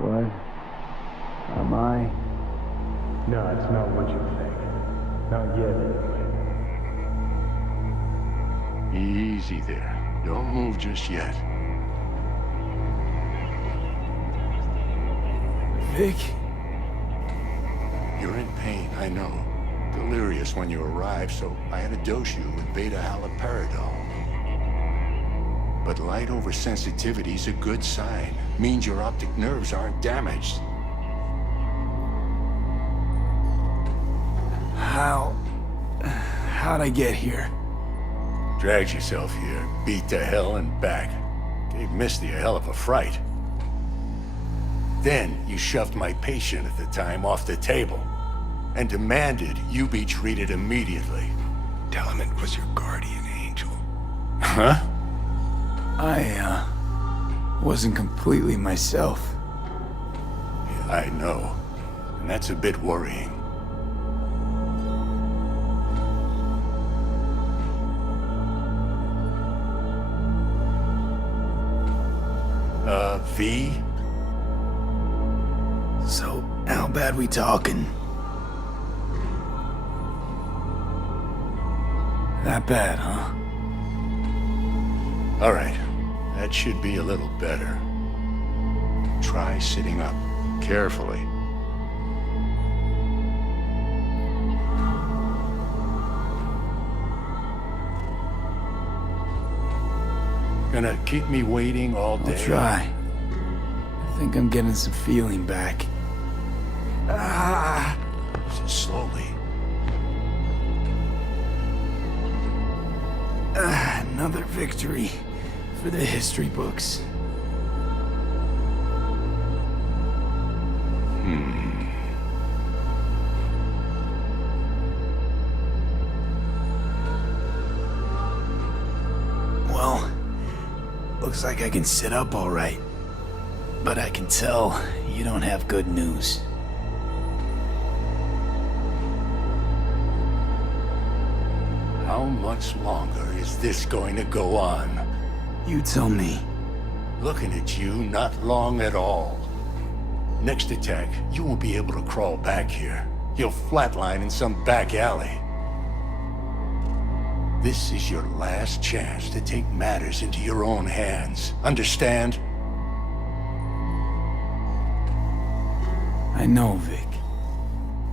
What am I? No, it's not what you think. Not yet, anyway. Easy there. Don't move just yet. Vic? You're in pain, I know. Delirious when you arrived, so I had to dose you with beta-haloperidol. But light oversensitivity's a good sign. Means your optic nerves aren't damaged. How'd I get here? Dragged yourself here, beat to hell and back. Gave Misty a hell of a fright. Then you shoved my patient at the time off the table and demanded you be treated immediately. Tell him it was your guardian angel. Huh? I wasn't completely myself. Yeah, I know. And that's a bit worrying. V? So, how bad we talking? That bad, huh? All right. That should be a little better. Try sitting up. Carefully. Gonna keep me waiting all day? I'll try. I think I'm getting some feeling back. Slowly. Another victory for the history books. Well, looks like I can sit up all right. But I can tell you don't have good news. How much longer is this going to go on? You tell me. Looking at you, not long at all. Next attack, you won't be able to crawl back here. You'll flatline in some back alley. This is your last chance to take matters into your own hands. Understand? I know, Vic.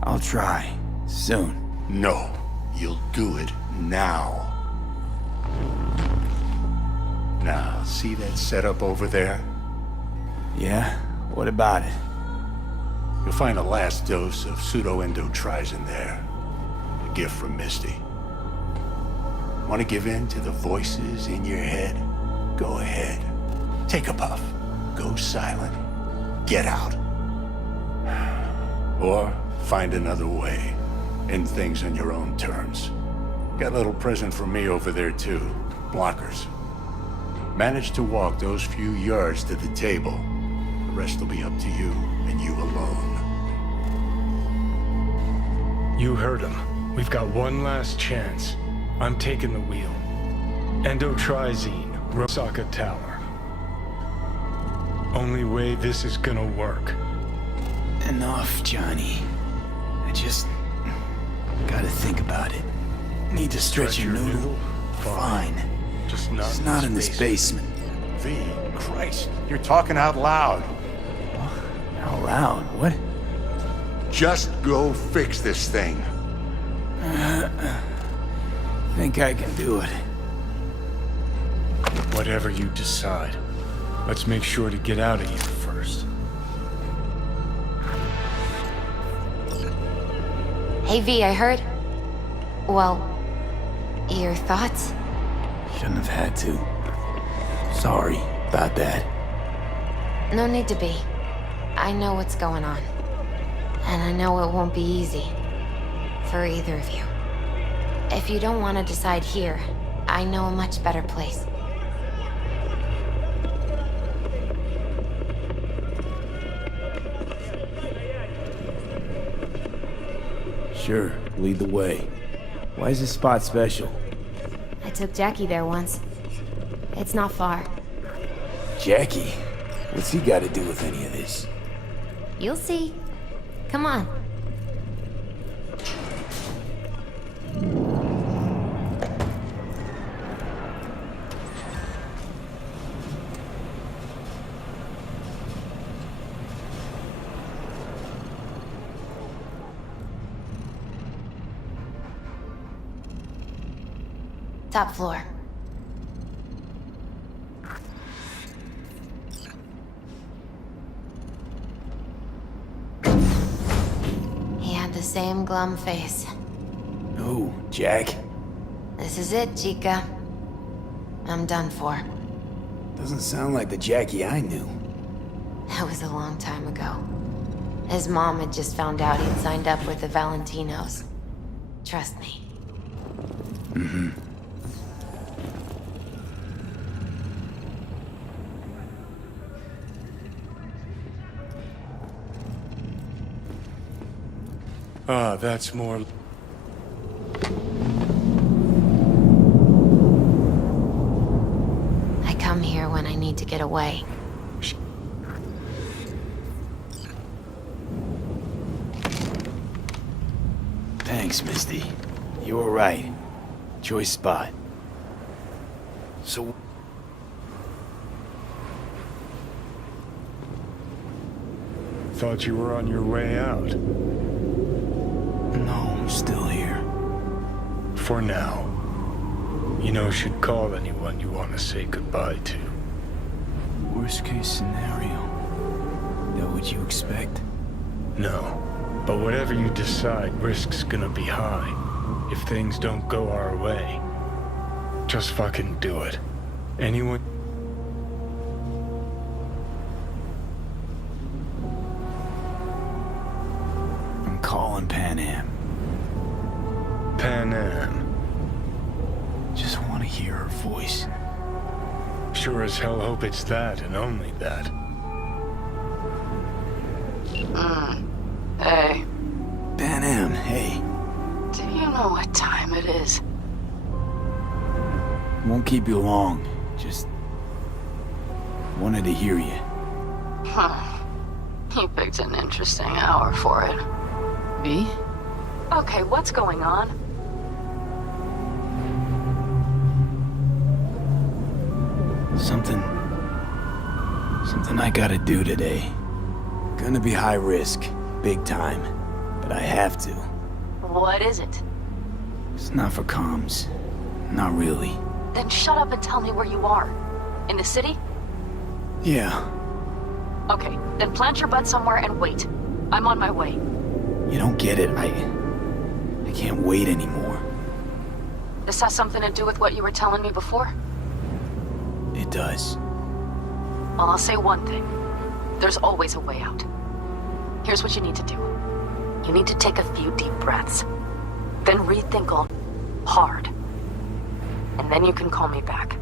I'll try. Soon. No. You'll do it now. Now, see that setup over there? Yeah? What about it? You'll find a last dose of pseudo-endotrizin there. A gift from Misty. Want to give in to the voices in your head? Go ahead. Take a puff. Go silent. Get out. Or find another way. End things on your own terms. Got a little present from me over there too. Blockers. Manage to walk those few yards to the table. The rest will be up to you and you alone. You heard him. We've got one last chance. I'm taking the wheel. Endotrizine, Rosaka Tower. Only way this is gonna work. Enough, Johnny. I just gotta think about it. Need to stretch your noodle? Fine. Just It's not in this basement. V, Christ, you're talking out loud. Out loud? What? Just go fix this thing. Think I can do it. Whatever you decide. Let's make sure to get out of here first. Hey V, I heard. Well, your thoughts? Shouldn't have had to. Sorry about that. No need to be. I know what's going on. And I know it won't be easy. For either of you. If you don't want to decide here, I know a much better place. Sure, lead the way. Why is this spot special? I took Jackie there once. It's not far. Jackie? What's he got to do with any of this? You'll see. Come on. Top floor. He had the same glum face. Oh, Jack? This is it, Chica. I'm done for. Doesn't sound like the Jackie I knew. That was a long time ago. His mom had just found out he'd signed up with the Valentinos. Trust me. Mm-hmm. Ah, that's more... I come here when I need to get away. Thanks, Misty. You were right. Choice spot. So... Thought you were on your way out. No, I'm still here. For now. You know, should call anyone you want to say goodbye to. Worst case scenario. That what you expect? No. But whatever you decide, risk's gonna be high. If things don't go our way. Just fucking do it. Anyone... I'm calling Pan Am. Pan Am. Just want to hear her voice. Sure as hell hope it's that and only that. Hey, Pan Am, hey. do you know what time it is? Won't keep you long. Just wanted to hear you. Huh. You picked an interesting hour for it. Me? Okay, what's going on? Something I gotta do today. Gonna be high risk, big time, but I have to. What is it? It's not for comms. Not really. Then shut up and tell me where you are. In the city? Yeah, Okay, then plant your butt somewhere and wait. I'm on my way. you don't get it. I can't wait anymore. This has something to do with what you were telling me before? It does. Well, I'll say one thing. There's always a way out. Here's what you need to do. You need to take a few deep breaths. Then rethink all hard. And then you can call me back.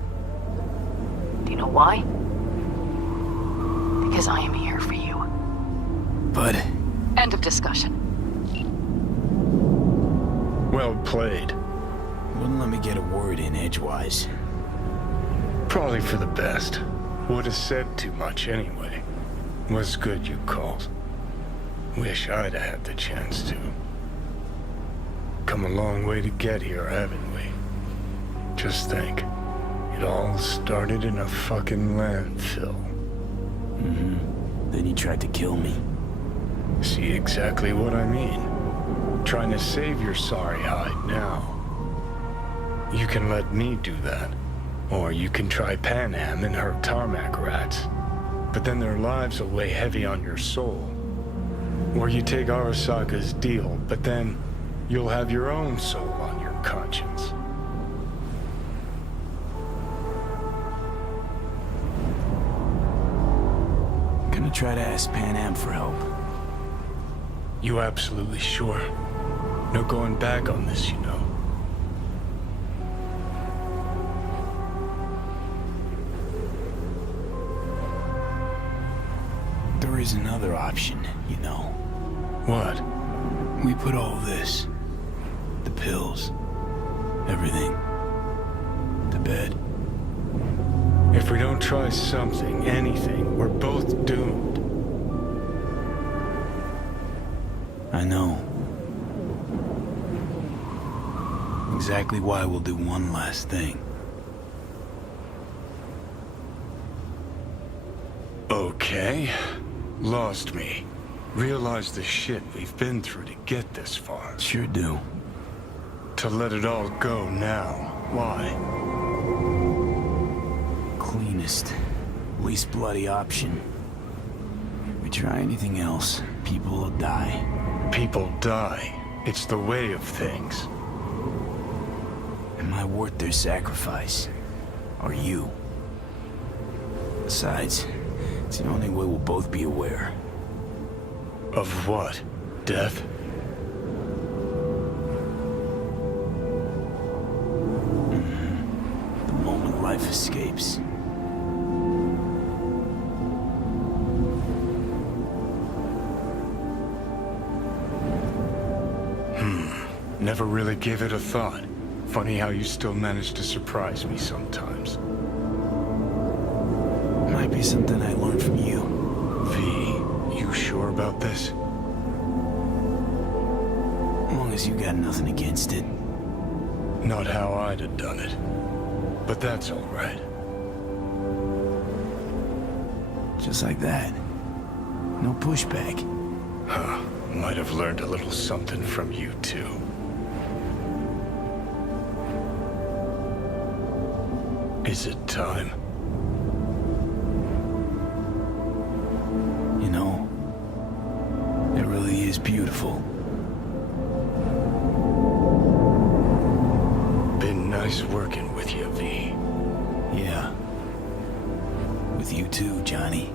Do you know why? Because I am here for you. But End of discussion. Well played. wouldn't let me get a word in edgewise. Probably for the best. Would have said too much anyway. Was good you called. Wish I'd had the chance to. Come a long way to get here, haven't we? Just think. It all started in a fucking landfill. Mm-hmm. Then you tried to kill me. See exactly what I mean. Trying to save your sorry hide now. You can let me do that. Or you can try Pan Am and her tarmac rats. But then their lives will weigh heavy on your soul. Or you take Arasaka's deal, but then you'll have your own soul on your conscience. Gonna try to ask Pan Am for help. You absolutely sure? No going back on this, you know. There is another option, you know. What? We put all this, the pills, everything, to bed. If we don't try something, anything, we're both doomed. I know. Exactly why we'll do one last thing. Okay. Lost me. Realized the shit we've been through to get this far. Sure do. To let it all go now. Why? Cleanest, least bloody option. We try anything else, people will die. People die. It's the way of things. Am I worth their sacrifice? Or you? Besides, it's the only way we'll both be aware. Of what? Death? The moment life escapes. Never really gave it a thought. Funny how you still manage to surprise me sometimes. Might be something I learned from you. V, you sure about this? As long as you got nothing against it. Not how I'd have done it. But that's all right. Just like that. No pushback. Huh. Might have learned a little something from you, too. Is it time? You know, it really is beautiful. Been nice working with you, V. Yeah. With you too, Johnny.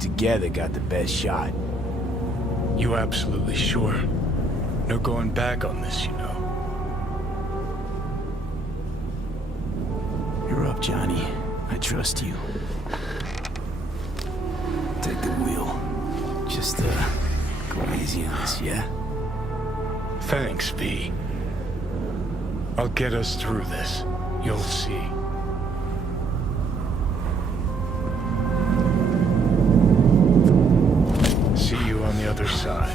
Together got the best shot. You absolutely sure? No going back on this, you know. You're up, Johnny. I trust you. Take the wheel. Just, go easy on us, yeah? Thanks, V. I'll get us through this. You'll see. See you on the other side.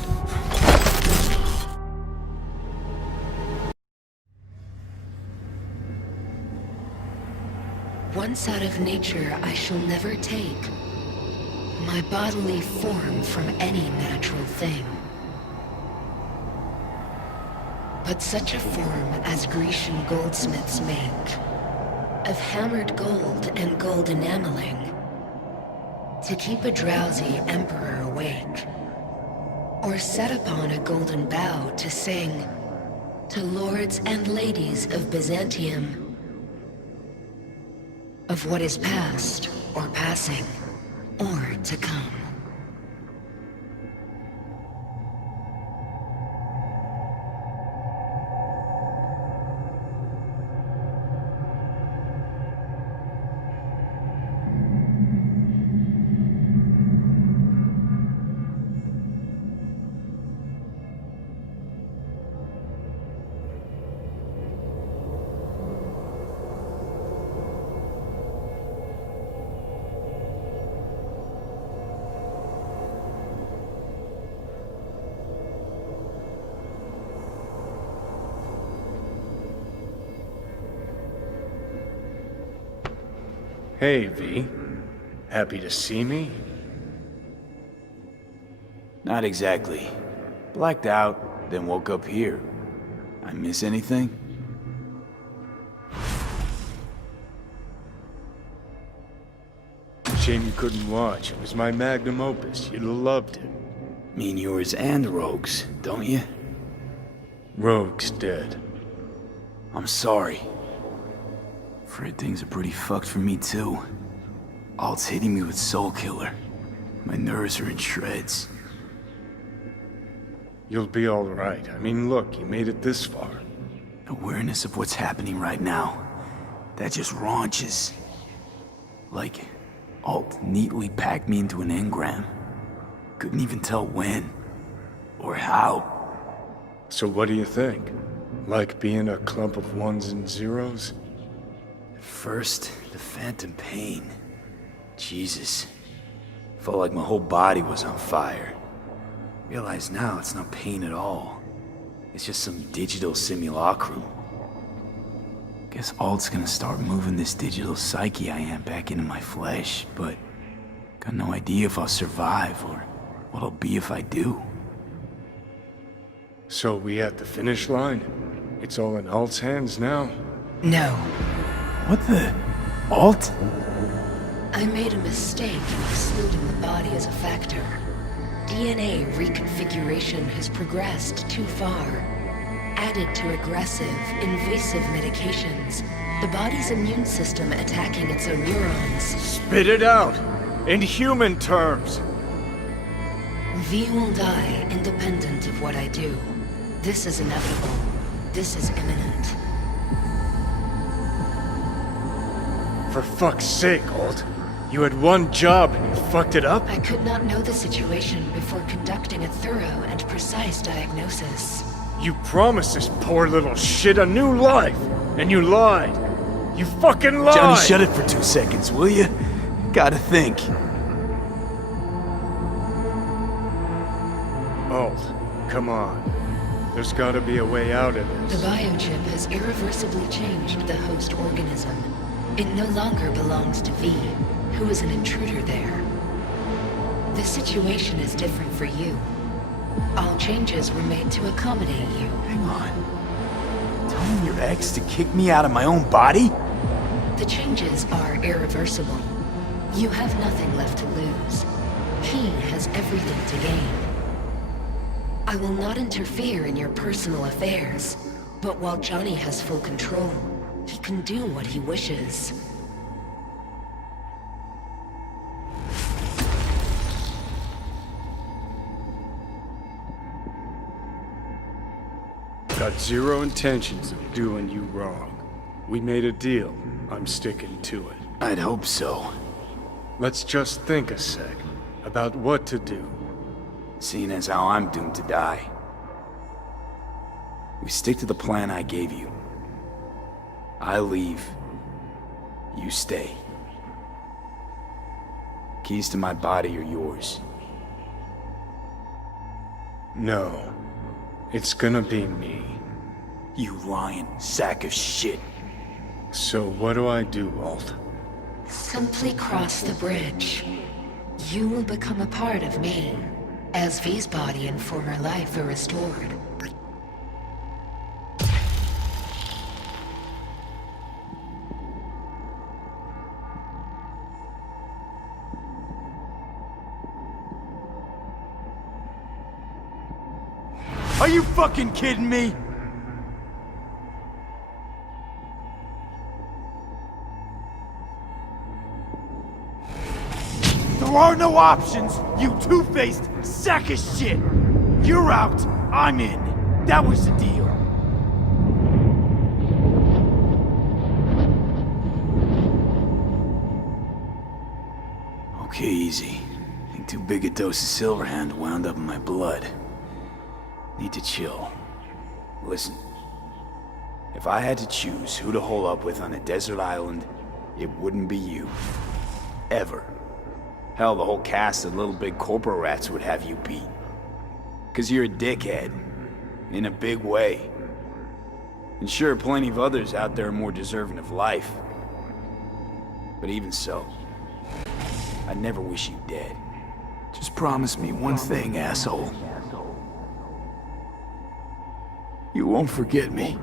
Once out of nature, I shall never take my bodily form from any natural thing. But such a form as Grecian goldsmiths make, of hammered gold and gold enameling, to keep a drowsy emperor awake, or set upon a golden bough to sing to lords and ladies of Byzantium of what is past or passing or to come. Hey, V. Happy to see me? Not exactly. Blacked out, then woke up here. I miss anything? Shame you couldn't watch. It was my magnum opus. You'd have loved it. Mean yours and Rogue's, don't you? Rogue's dead. I'm sorry. Afraid things are pretty fucked for me too. Alt's hitting me with Soul Killer. My nerves are in shreds. You'll be alright. I mean, look, you made it this far. Awareness of what's happening right now. That just raunches. Like, Alt neatly packed me into an engram. Couldn't even tell when. Or how. So what do you think? Like being a clump of ones and zeros? At first, the phantom pain. Jesus. Felt like my whole body was on fire. Realize now it's not pain at all. It's just some digital simulacrum. Guess Alt's gonna start moving this digital psyche I am back into my flesh, but got no idea if I'll survive or what I'll be if I do. So we at the finish line? It's all in Alt's hands now? No, What the? Alt? I made a mistake in excluding the body as a factor. DNA reconfiguration has progressed too far. Added to aggressive, invasive medications, the body's immune system attacking its own neurons. Spit it out! In human terms! V will die independent of what I do. This is inevitable. This is imminent. For fuck's sake, Alt. You had one job and you fucked it up? I could not know the situation before conducting a thorough and precise diagnosis. You promised this poor little shit a new life, and you lied. You fucking lied! Johnny, shut it for 2 seconds, will you? Gotta think. Alt, come on. There's gotta be a way out of The this. biochip has irreversibly changed the host organism. It no longer belongs to V, who is an intruder there. The situation is different for you. All changes were made to accommodate you. Hang on. Telling your ex to kick me out of my own body? The changes are irreversible. You have nothing left to lose. He has everything to gain. I will not interfere in your personal affairs, but while Johnny has full control, he can do what he wishes. Got zero intentions of doing you wrong. We made a deal. I'm sticking to it. I'd hope so. Let's just think a sec about what to do. Seeing as how I'm doomed to die. We stick to the plan I gave you. I leave. You stay. Keys to my body are yours. No. It's gonna be me. You lying sack of shit. So what do I do, Alt? Simply cross the bridge. You will become a part of me, as V's body and former life are restored. Are you fucking kidding me? There are no options, you two-faced sack of shit! You're out, I'm in. That was the deal. Okay, easy. I think too big a dose of Silverhand wound up in my blood. Need to chill. Listen. If I had to choose who to hole up with on a desert island, it wouldn't be you. Ever. Hell, the whole cast of Little Big Corporal Rats would have you beat. 'Cause you're a dickhead. In a big way. And sure, plenty of others out there are more deserving of life. But even so, I'd never wish you dead. Just promise me one thing, asshole. You won't forget me.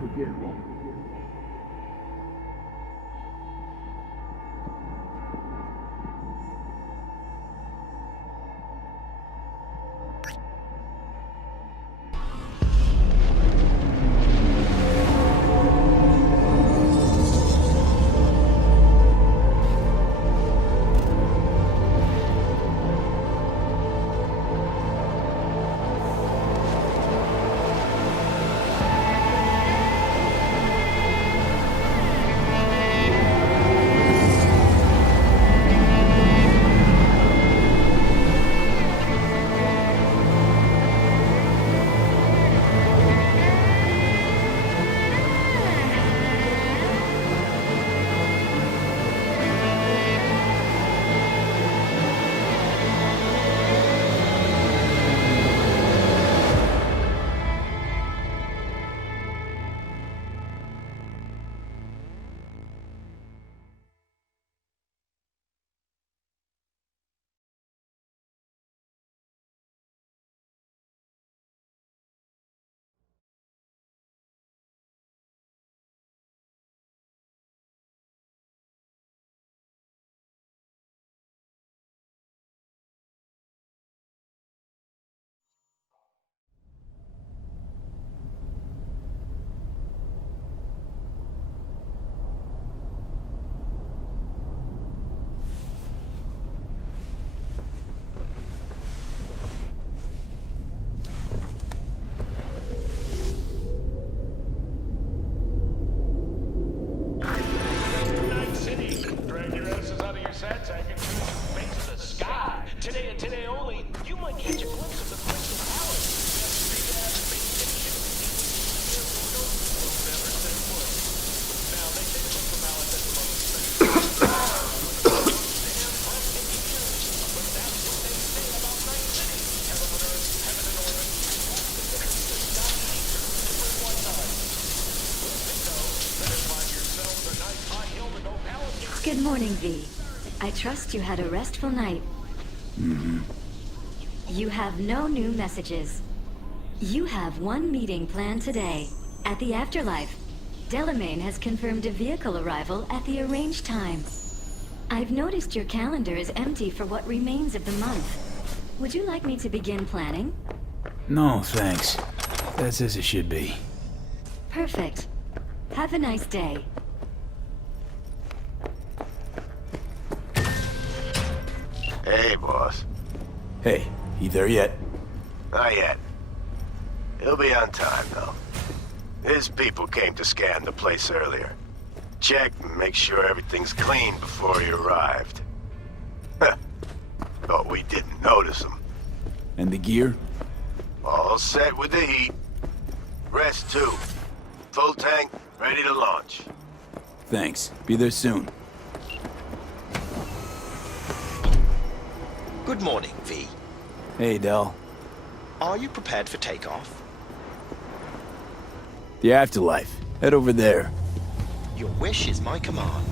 Good morning, V. I trust you had a restful night. Mm-hmm. You have no new messages. You have one meeting planned today, at the Afterlife. Delamain has confirmed a vehicle arrival at the arranged time. I've noticed your calendar is empty for what remains of the month. Would you like me to begin planning? No, thanks. That's as it should be. Perfect. Have a nice day. Hey, boss. Hey, you there yet? Not yet. He'll be on time, though. His people came to scan the place earlier. Check and make sure everything's clean before he arrived. But we didn't notice him. And the gear? All set with the heat. Rest too. Full tank, ready to launch. Thanks. Be there soon. Good morning, V. Hey, Del. Are you prepared for takeoff? The Afterlife. Head over there. Your wish is my command.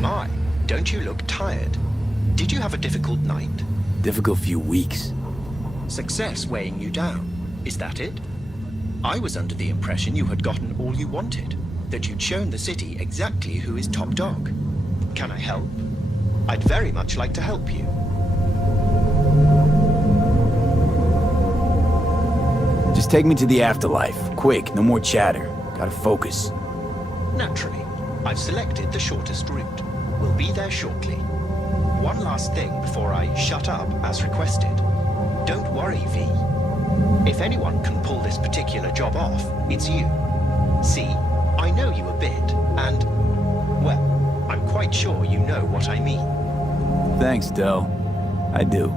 My, don't you look tired? Did you have a difficult night? Difficult few weeks. Success weighing you down. Is that it? I was under the impression you had gotten all you wanted. That you'd shown the city exactly who is top dog. Can I help? I'd very much like to help you. Just take me to the Afterlife. Quick, no more chatter. Gotta focus. Naturally, I've selected the shortest route. We'll be there shortly. One last thing before I shut up as requested. Don't worry, V. If anyone can pull this particular job off, it's you. See, I know you a bit, and, well, I'm quite sure you know what I mean. Thanks, Del. I do.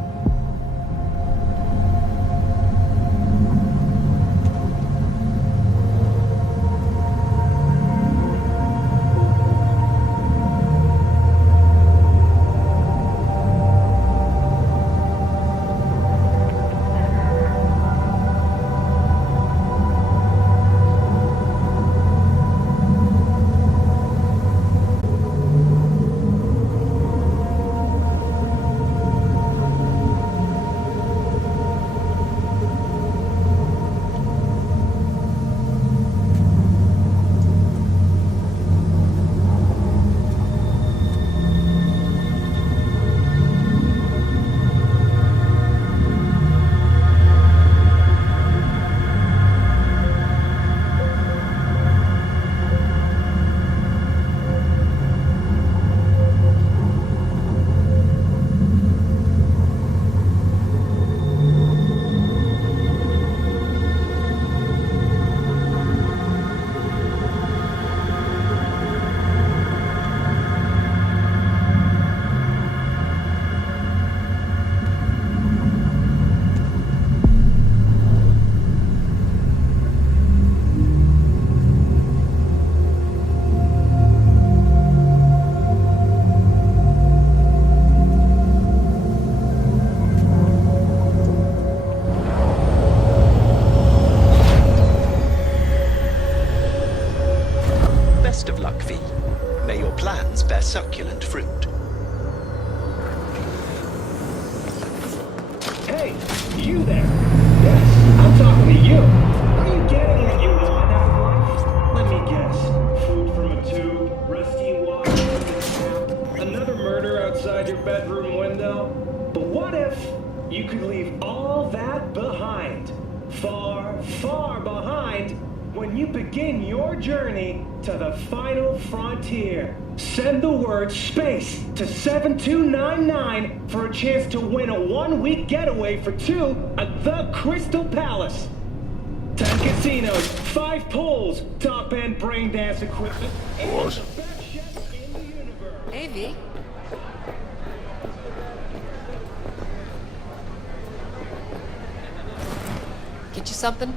succulent fruit. Hey, you there! Yes, I'm talking to you! Are you getting what you want out of life? Let me guess. Food from a tube, rusty water from a tap, another murder outside your bedroom window? But what if you could leave all that behind? Far, far behind when you begin your journey to the final frontier. Send the word SPACE to 7299 for a chance to win a one-week getaway for two at the Crystal Palace. 10 casinos, 5 pools, top-end brain dance equipment, and the best chef in the universe. Hey, V. Get you something?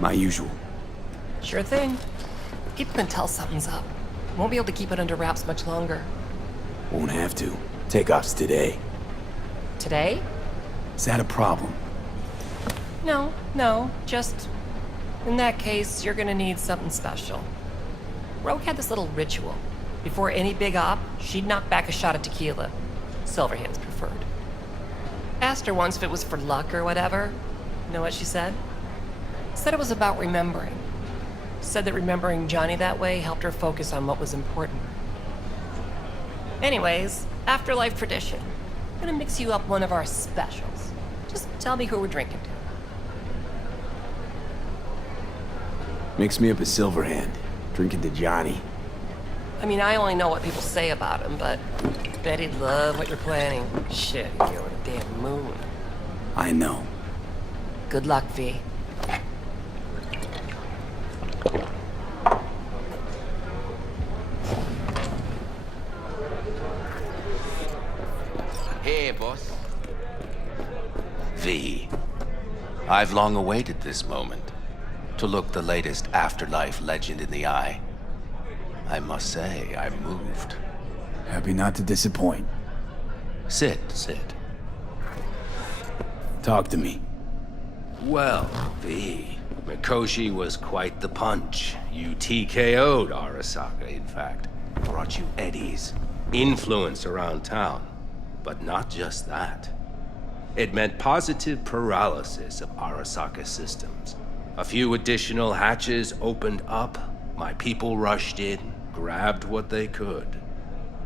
My usual. Sure thing. People can tell something's up. Won't be able to keep it under wraps much longer. Won't have to. Takeoff's today. Today? Is that a problem? No, just In that case, you're gonna need something special. Rogue had this little ritual. Before any big op, she'd knock back a shot of tequila. Silverhand's preferred. Asked her once if it was for luck or whatever. You know what she said? Said it was about remembering. Said that remembering Johnny that way helped her focus on what was important. Anyways, afterlife tradition. I'm gonna mix you up one of our specials. Just tell me who we're drinking to. Mix me up a Silverhand. Drinking to Johnny. I mean, I only know what people say about him, but bet he'd love what you're planning. Shit, you're on a damn moon. I know. Good luck, V. Hey, boss. V. I've long awaited this moment. To look the latest afterlife legend in the eye. I must say, I'm moved. Happy not to disappoint. Sit. Talk to me. Well, V. Mikoshi was quite the punch. You TKO'd Arasaka, in fact. Brought you eddies. Influence around town. But not just that. It meant positive paralysis of Arasaka systems. A few additional hatches opened up. My people rushed in, grabbed what they could.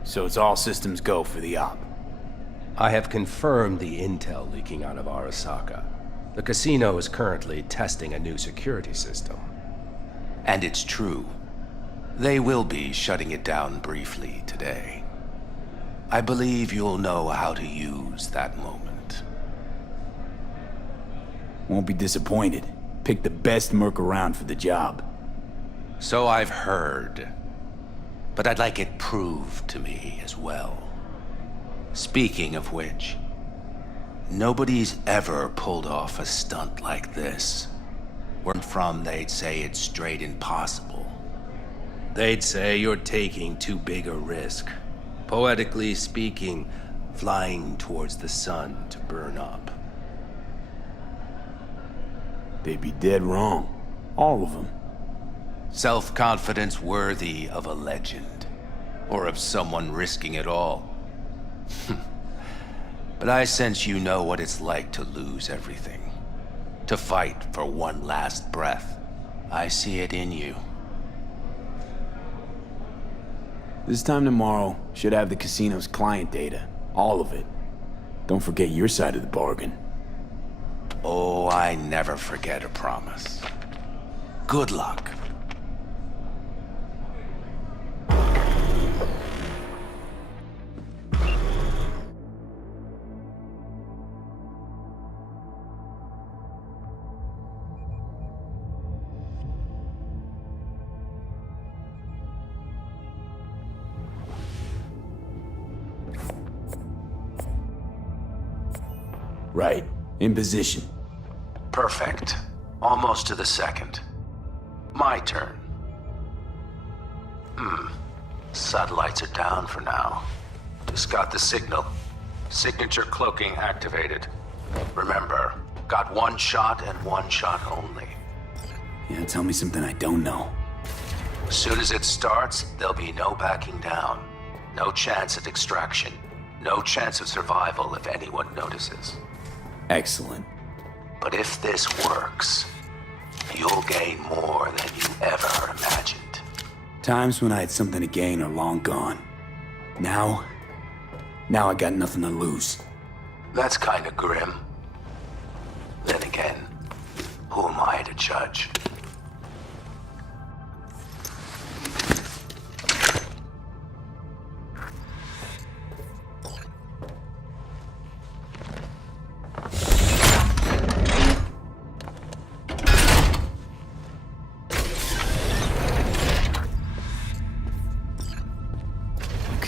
So it's all systems go for the op. I have confirmed the intel leaking out of Arasaka. The casino is currently testing a new security system. And it's true. They will be shutting it down briefly today. I believe you'll know how to use that moment. Won't be disappointed. Pick the best merc around for the job. So I've heard. But I'd like it proved to me as well. Speaking of which, nobody's ever pulled off a stunt like this. Where from they'd say it's straight impossible. They'd say you're taking too big a risk. Poetically speaking, flying towards the sun to burn up. They'd be dead wrong. All of them. Self-confidence worthy of a legend. Or of someone risking it all. But I sense you know what it's like to lose everything. To fight for one last breath. I see it in you. This time tomorrow, should have the casino's client data. All of it. Don't forget your side of the bargain. Oh, I never forget a promise. Good luck. Right. In position. Perfect. Almost to the second. My turn. Satellites are down for now. Just got the signal. Signature cloaking activated. Remember, got one shot and one shot only. Yeah, tell me something I don't know. As soon as it starts, there'll be no backing down. No chance at extraction. No chance of survival if anyone notices. Excellent. But if this works, you'll gain more than you ever imagined. Times when I had something to gain are long gone. Now I got nothing to lose. That's kinda grim. Then again, who am I to judge?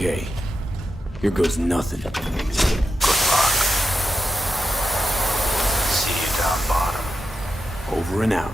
Okay, here goes nothing. Good luck. See you down bottom. Over and out.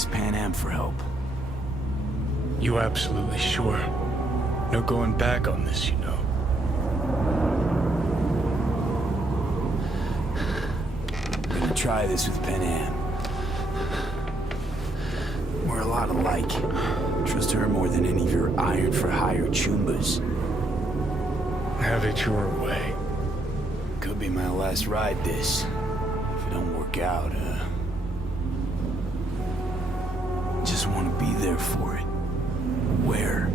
ask Pan Am for help. You absolutely sure? No going back on this, you know. I'm gonna try this with Pan Am. We're a lot alike. Trust her more than any of your iron-for-hire chumbas. Have it your way. Could be my last ride, this. If it don't work out, just want to be there for it. Where?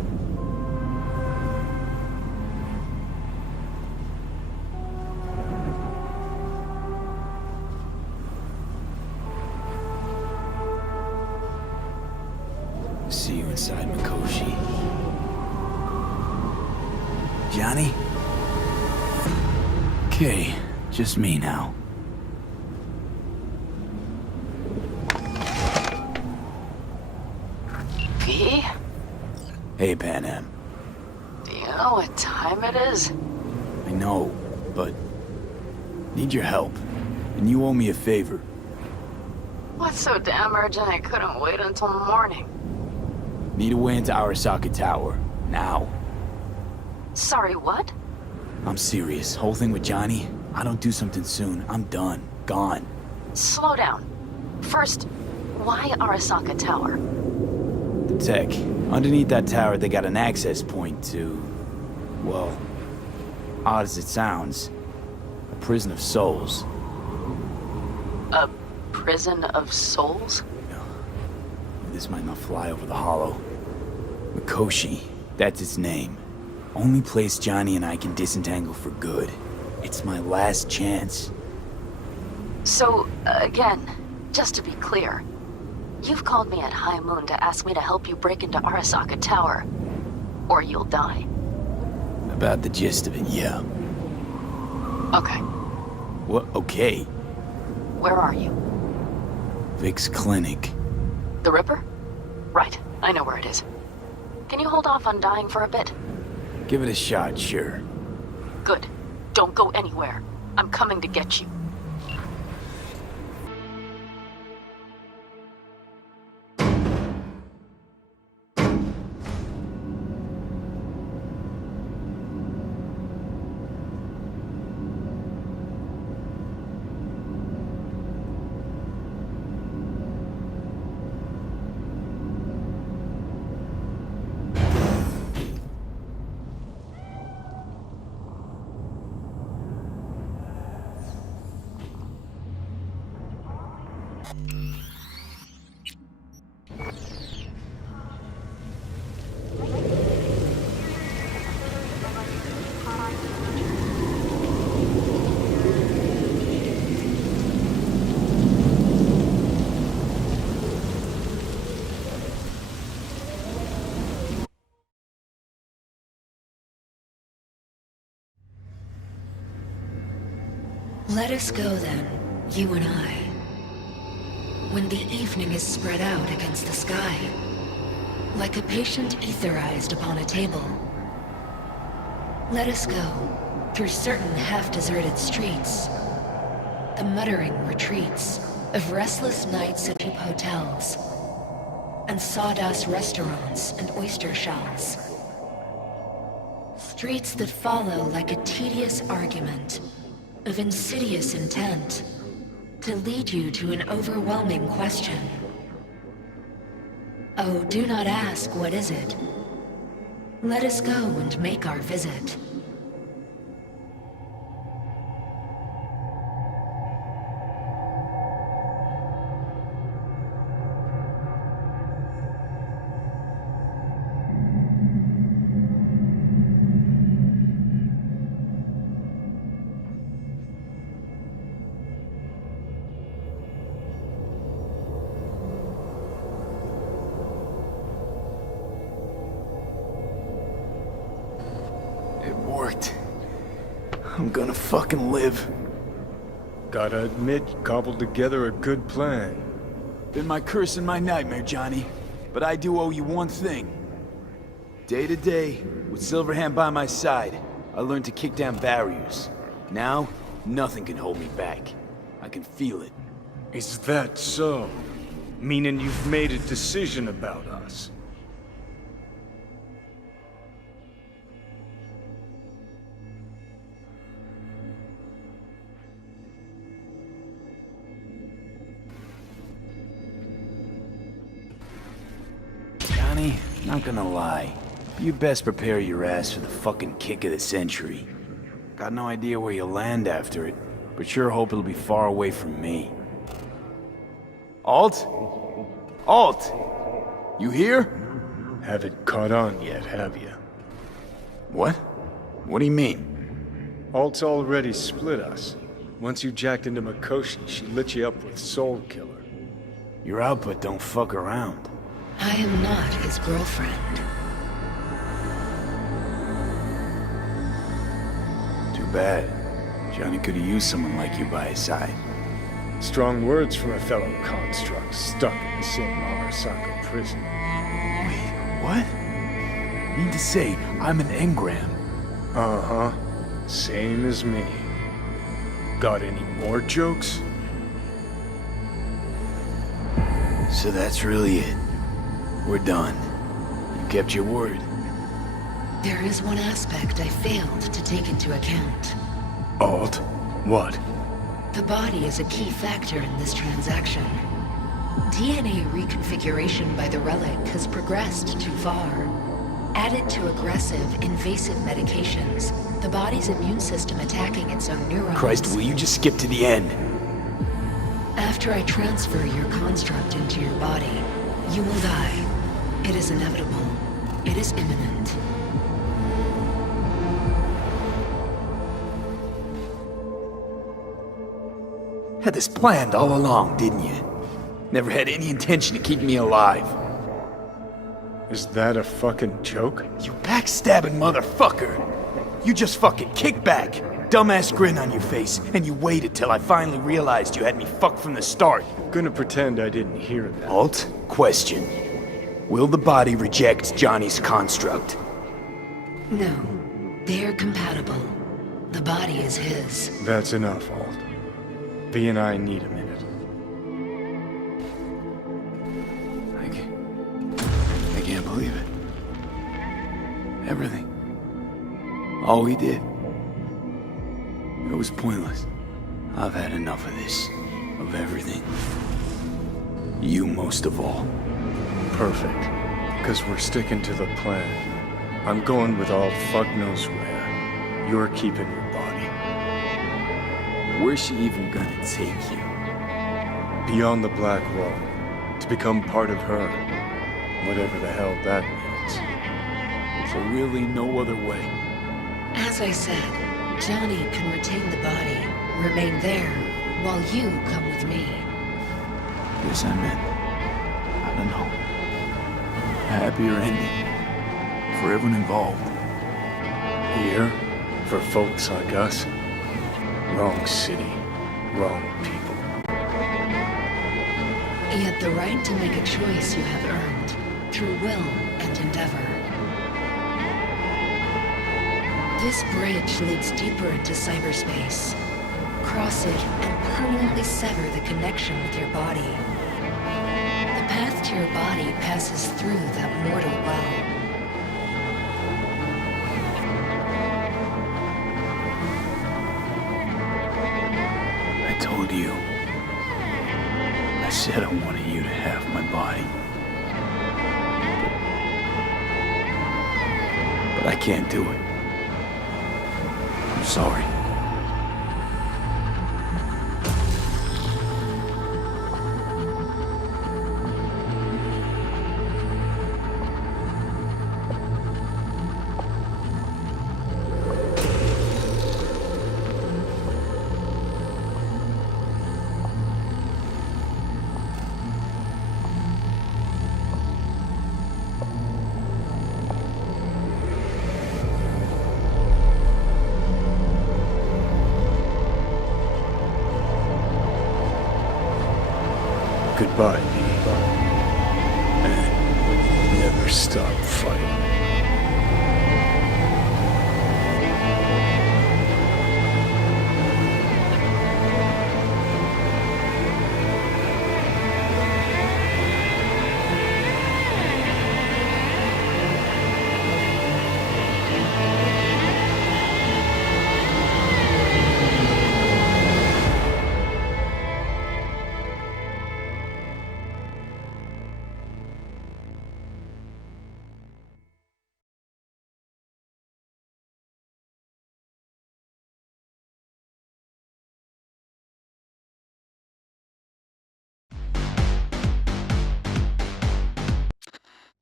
See you inside Mikoshi. Johnny? Okay, just me now. V? Hey, Pan Am. Do you know what time it is? I know, but need your help. And you owe me a favor. What's so damn urgent I couldn't wait until morning? Need a way into Arasaka Tower. Now. Sorry, what? I'm serious. Whole thing with Johnny, I don't do something soon, I'm done. Gone. Slow down. First, why Arasaka Tower? The tech. Underneath that tower, they got an access point to... well, odd as it sounds, a prison of souls. A prison of souls? This might not fly over the hollow. Mikoshi, that's its name. Only place Johnny and I can disentangle for good. It's my last chance. So, again, just to be clear, you've called me at High Moon to ask me to help you break into Arasaka Tower, or you'll die. About the gist of it, yeah. Okay. What? Okay. Where are you? Vic's clinic. The Ripper? Right, I know where it is. Can you hold off on dying for a bit? Give it a shot, sure. Good. Don't go anywhere. I'm coming to get you. Let us go then, you and I. When the evening is spread out against the sky, like a patient etherized upon a table. Let us go through certain half-deserted streets, the muttering retreats of restless nights at cheap hotels, and sawdust restaurants and oyster shells. Streets that follow like a tedious argument of insidious intent to lead you to an overwhelming question. Oh, do not ask, what is it? Let us go and make our visit. I'm gonna fucking live. Gotta admit, you cobbled together a good plan. Been my curse and my nightmare, Johnny. But I do owe you one thing. Day to day, with Silverhand by my side, I learned to kick down barriers. Now, nothing can hold me back. I can feel it. Is that so? Meaning you've made a decision about us. Johnny, not gonna lie. You'd best prepare your ass for the fucking kick of the century. Got no idea where you'll land after it, but sure hope it'll be far away from me. Alt? Alt! You here? Haven't caught on yet, have you? What? What do you mean? Alt's already split us. Once you jacked into Mikoshi, she lit you up with Soul Killer. Your output don't fuck around. I am not his girlfriend. Too bad. Johnny could have used someone like you by his side. Strong words from a fellow construct stuck in the same Arasaka prison. Wait, what? Mean to say, I'm an engram. Uh-huh. Same as me. Got any more jokes? So that's really it. We're done. You kept your word. There is one aspect I failed to take into account. Alt? What? The body is a key factor in this transaction. DNA reconfiguration by the relic has progressed too far. Added to aggressive, invasive medications, the body's immune system attacking its own neurons. Christ, will you just skip to the end? After I transfer your construct into your body, you will die. It is inevitable. It is imminent. Had this planned all along, didn't you? Never had any intention of keeping me alive. Is that a fucking joke? You backstabbing motherfucker! You just fucking kick back, dumbass grin on your face, and you waited till I finally realized you had me fucked from the start. Gonna pretend I didn't hear that. Alt, question. Will the body reject Johnny's construct? No. They are compatible. The body is his. That's enough, Alt. V and I need a minute. I can't believe it. Everything. All we did. It was pointless. I've had enough of this. Of everything. You most of all. Perfect. Because we're sticking to the plan. I'm going with Alt fuck knows where. You're keeping your body. Where's she even gonna take you? Beyond the Black Wall. To become part of her. Whatever the hell that means. So really no other way. As I said, Johnny can retain the body, remain there, while you come with me. Guess I meant, I don't know, a happier ending for everyone involved. Here, for folks like us, wrong city, wrong people. Yet the right to make a choice you have earned, through will and endeavor. This bridge leads deeper into cyberspace. Cross it and permanently sever the connection with your body. The path to your body passes through that mortal well. I told you. I said I wanted you to have my body. But I can't do it. I'm sorry. Goodbye, V. And never stop fighting.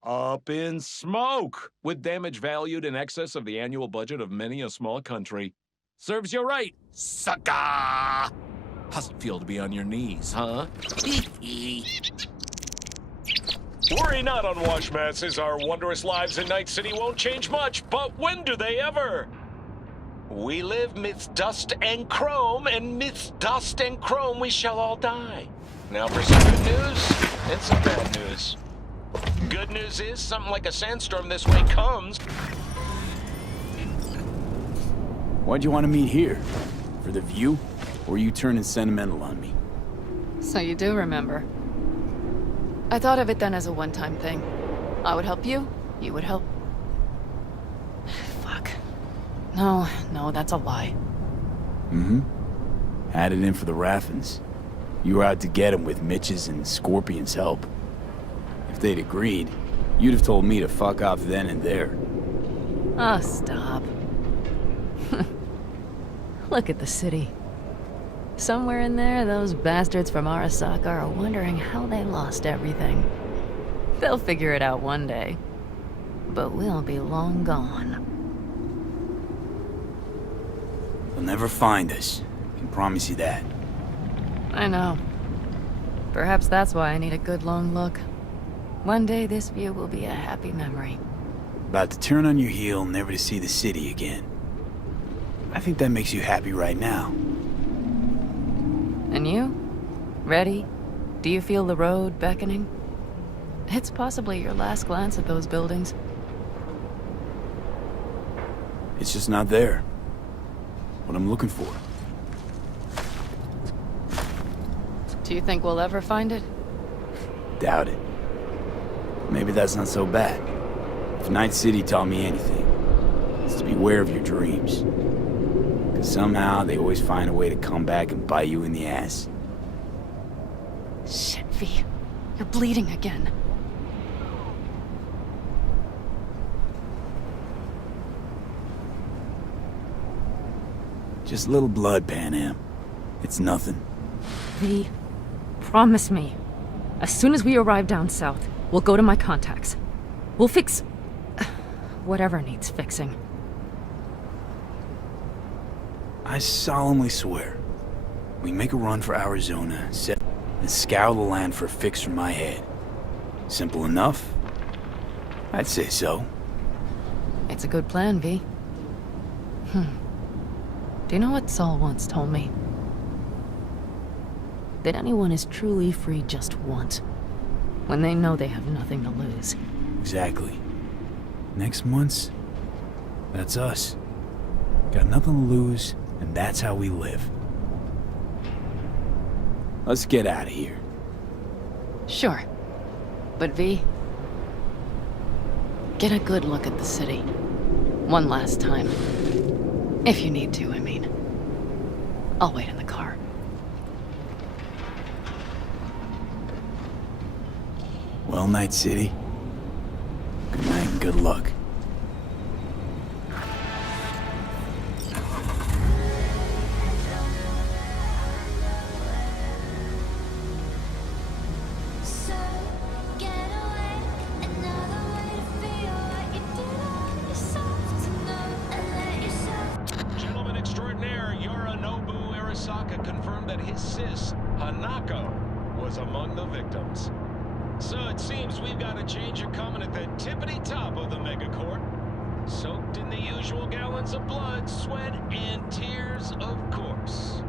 Up in smoke, with damage valued in excess of the annual budget of many a small country. Serves you right, sucker! How's it feel to be on your knees, huh? Worry not, unwashed masses. Our wondrous lives in Night City won't change much, but when do they ever? We live midst dust and chrome, and midst dust and chrome we shall all die. Now for some good news and some bad news. Good news is, something like a sandstorm this way comes. Why'd you want to meet here? For the view? Or are you turning sentimental on me? So you do remember. I thought of it then as a one-time thing. I would help you, you would help... Fuck. No, that's a lie. Mm-hmm. Had it in for the Raffins. You were out to get him with Mitch's and Scorpion's help. If they'd agreed, you'd have told me to fuck off then and there. Oh, stop. Look at the city. Somewhere in there, those bastards from Arasaka are wondering how they lost everything. They'll figure it out one day. But we'll be long gone. They'll never find us. I can promise you that. I know. Perhaps that's why I need a good long look. One day this view will be a happy memory. About to turn on your heel, never to see the city again. I think that makes you happy right now. And you? Ready? Do you feel the road beckoning? It's possibly your last glance at those buildings. It's just not there. What I'm looking for. Do you think we'll ever find it? Doubt it. Maybe that's not so bad. If Night City taught me anything, it's to beware of your dreams. Because somehow they always find a way to come back and bite you in the ass. Shit, V. You're bleeding again. Just a little blood, Pan Am. It's nothing. V, promise me. As soon as we arrive down south, we'll go to my contacts. We'll fix... whatever needs fixing. I solemnly swear, we make a run for Arizona, and scour the land for a fix from my head. Simple enough? I'd say so. It's a good plan, V. Do you know what Saul once told me? That anyone is truly free just once, when they know they have nothing to lose. Exactly. Next month's, that's us. Got nothing to lose, and that's how we live. Let's get out of here. Sure. But V, get a good look at the city. One last time. If you need to, I mean. I'll wait in the car. Well, Night City. Good night and good luck. Gentleman extraordinaire Yorinobu Arasaka confirmed that his sis, Hanako, was among the victims. So it seems we've got a changer coming at the tippity top of the megacorp. Soaked in the usual gallons of blood, sweat, and tears, of course.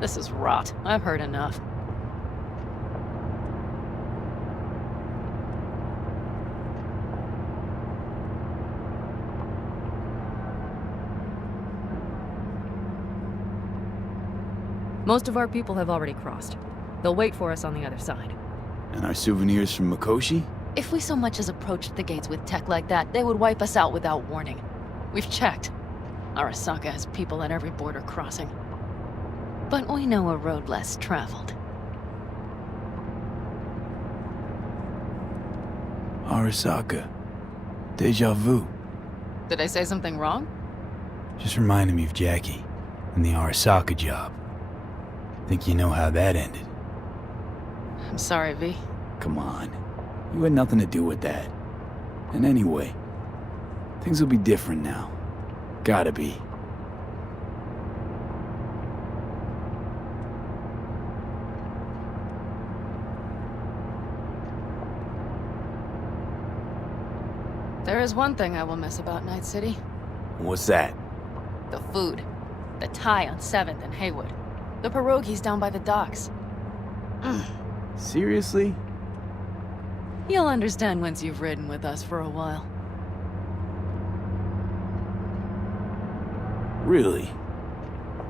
This is rot. I've heard enough. Most of our people have already crossed. They'll wait for us on the other side. And our souvenirs from Mikoshi? If we so much as approached the gates with tech like that, they would wipe us out without warning. We've checked. Arasaka has people at every border crossing. But we know a road less traveled. Arasaka. Deja vu. Did I say something wrong? Just reminded me of Jackie and the Arasaka job. Think you know how that ended? I'm sorry, V. Come on. You had nothing to do with that. And anyway, things will be different now. Gotta be. There is one thing I will miss about Night City. What's that? The food. The Thai on 7th and Haywood. The pierogies down by the docks. Seriously? You'll understand once you've ridden with us for a while. Really?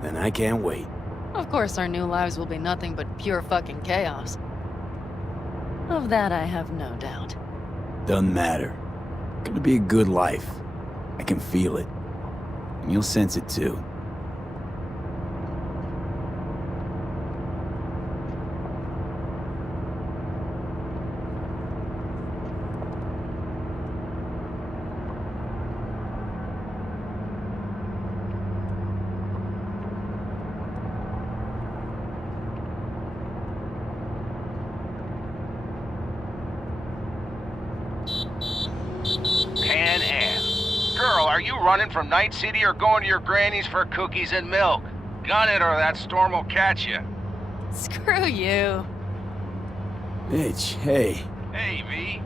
Then I can't wait. Of course, our new lives will be nothing but pure fucking chaos. Of that I have no doubt. Doesn't matter. Gonna be a good life. I can feel it. And you'll sense it too. Pan Am. Girl, are you running from Night City or going to your granny's for cookies and milk? Gun it or that storm will catch you. Screw you. Mitch, hey. Hey, V.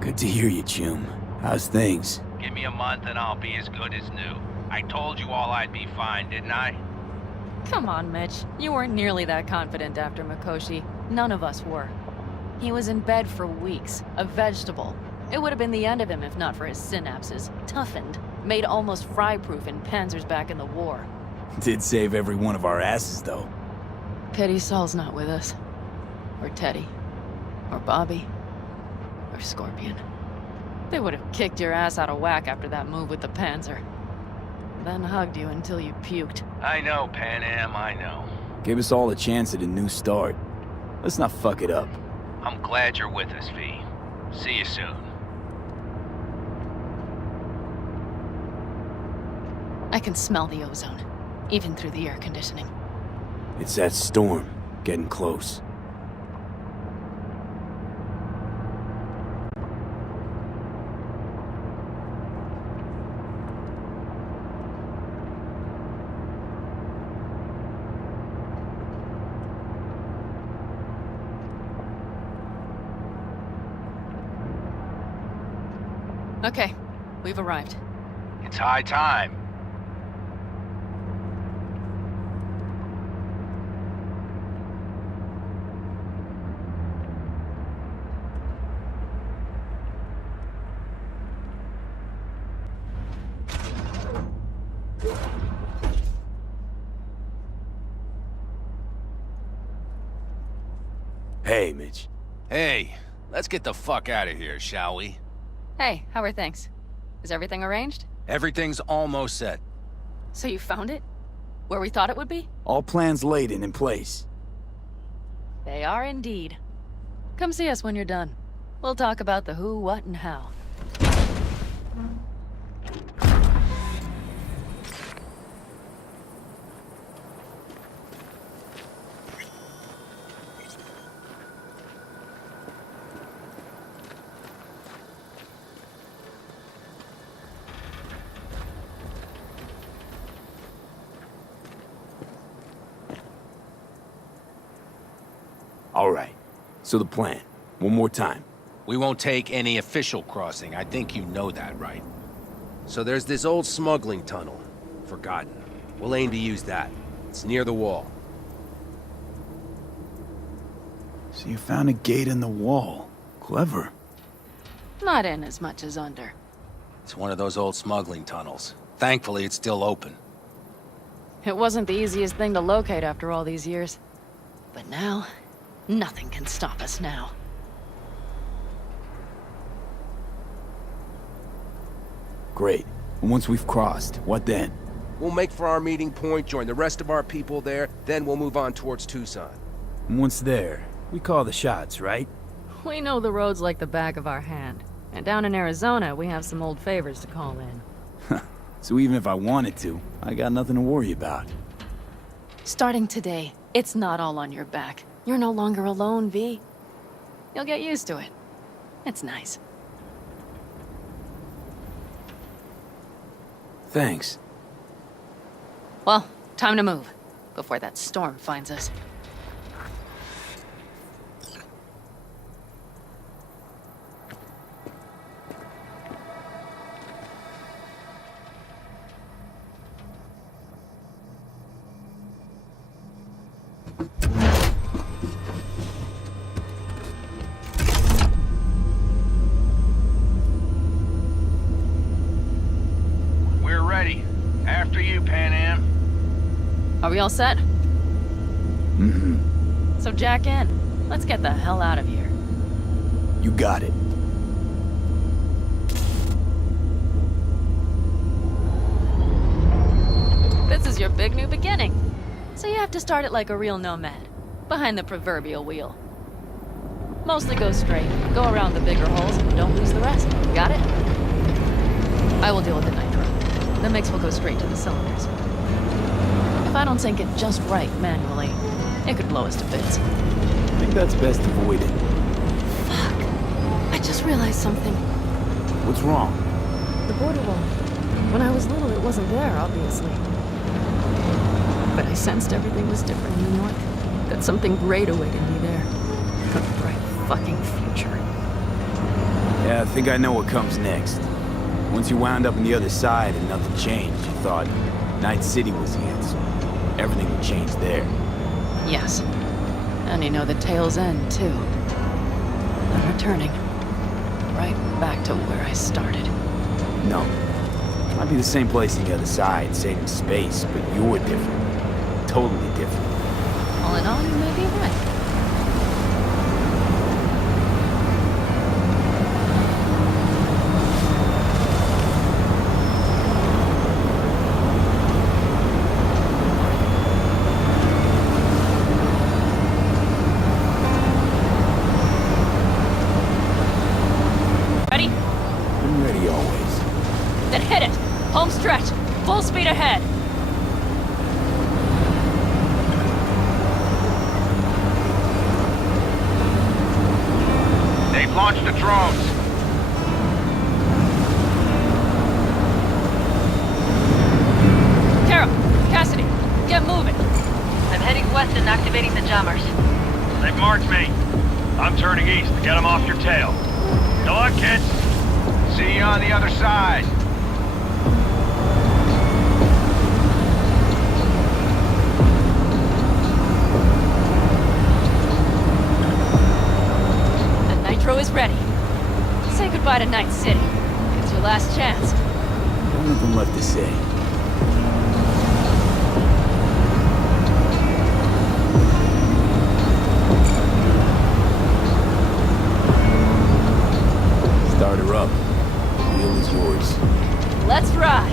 Good to hear you, Chum. How's things? Give me a month and I'll be as good as new. I told you all I'd be fine, didn't I? Come on, Mitch. You weren't nearly that confident after Mikoshi. None of us were. He was in bed for weeks, a vegetable. It would have been the end of him if not for his synapses. Toughened, made almost fry-proof in panzers back in the war. Did save every one of our asses, though. Pity Saul's not with us. Or Teddy. Or Bobby. Or Scorpion. They would have kicked your ass out of whack after that move with the Panzer. Then hugged you until you puked. I know, Pan Am, I know. Gave us all a chance at a new start. Let's not fuck it up. I'm glad you're with us, V. See you soon. I can smell the ozone, even through the air conditioning. It's that storm, getting close. Okay, we've arrived. It's high time. Hey, Mitch. Hey, let's get the fuck out of here, shall we? Hey, how are things? Is everything arranged? Everything's almost set. So you found it? Where we thought it would be? All plans laid and in place. They are indeed. Come see us when you're done. We'll talk about the who, what, and how. All right. So the plan. One more time. We won't take any official crossing. I think you know that, right? So there's this old smuggling tunnel. Forgotten. We'll aim to use that. It's near the wall. So you found a gate in the wall. Clever. Not in as much as under. It's one of those old smuggling tunnels. Thankfully, it's still open. It wasn't the easiest thing to locate after all these years. But now, nothing can stop us now. Great. And once we've crossed, what then? We'll make for our meeting point, join the rest of our people there, then we'll move on towards Tucson. And once there, we call the shots, right? We know the roads like the back of our hand. And down in Arizona, we have some old favors to call in. So even if I wanted to, I got nothing to worry about. Starting today, it's not all on your back. You're no longer alone, V. You'll get used to it. It's nice. Thanks. Well, time to move, before that storm finds us. We're ready. After you, Pan Am. Are we all set? Mm-hmm. So jack in. Let's get the hell out of here. You got it. This is your big new beginning. So you have to start it like a real nomad. Behind the proverbial wheel. Mostly go straight. Go around the bigger holes and don't lose the rest. Got it? I will deal with the nitro. The mix will go straight to the cylinders. If I don't sync it just right manually, it could blow us to bits. I think that's best avoided. Fuck. I just realized something. What's wrong? The border wall. When I was little, it wasn't there, obviously. But I sensed everything was different in the north. That something great awaited me there. A bright fucking future. Yeah, I think I know what comes next. Once you wound up on the other side and nothing changed, you thought Night City was the answer. Everything would change there. Yes. And you know the tale's end, too. I'm returning. Right back to where I started. No. Might be the same place on the other side, saving space, but you're different. Totally different. All in all, you may be right. Ready? I'm ready always. Then hit it! Home stretch! Full speed ahead! They've launched the drones. Carol! Cassidy! Get moving! I'm heading west and activating the jammers. They've marked me. I'm turning east to get them off your tail. Good luck, kids. See you on the other side. The nitro is ready. Say goodbye to Night City. It's your last chance. Nothing left to say. Start her up. The wheel is yours. Let's ride!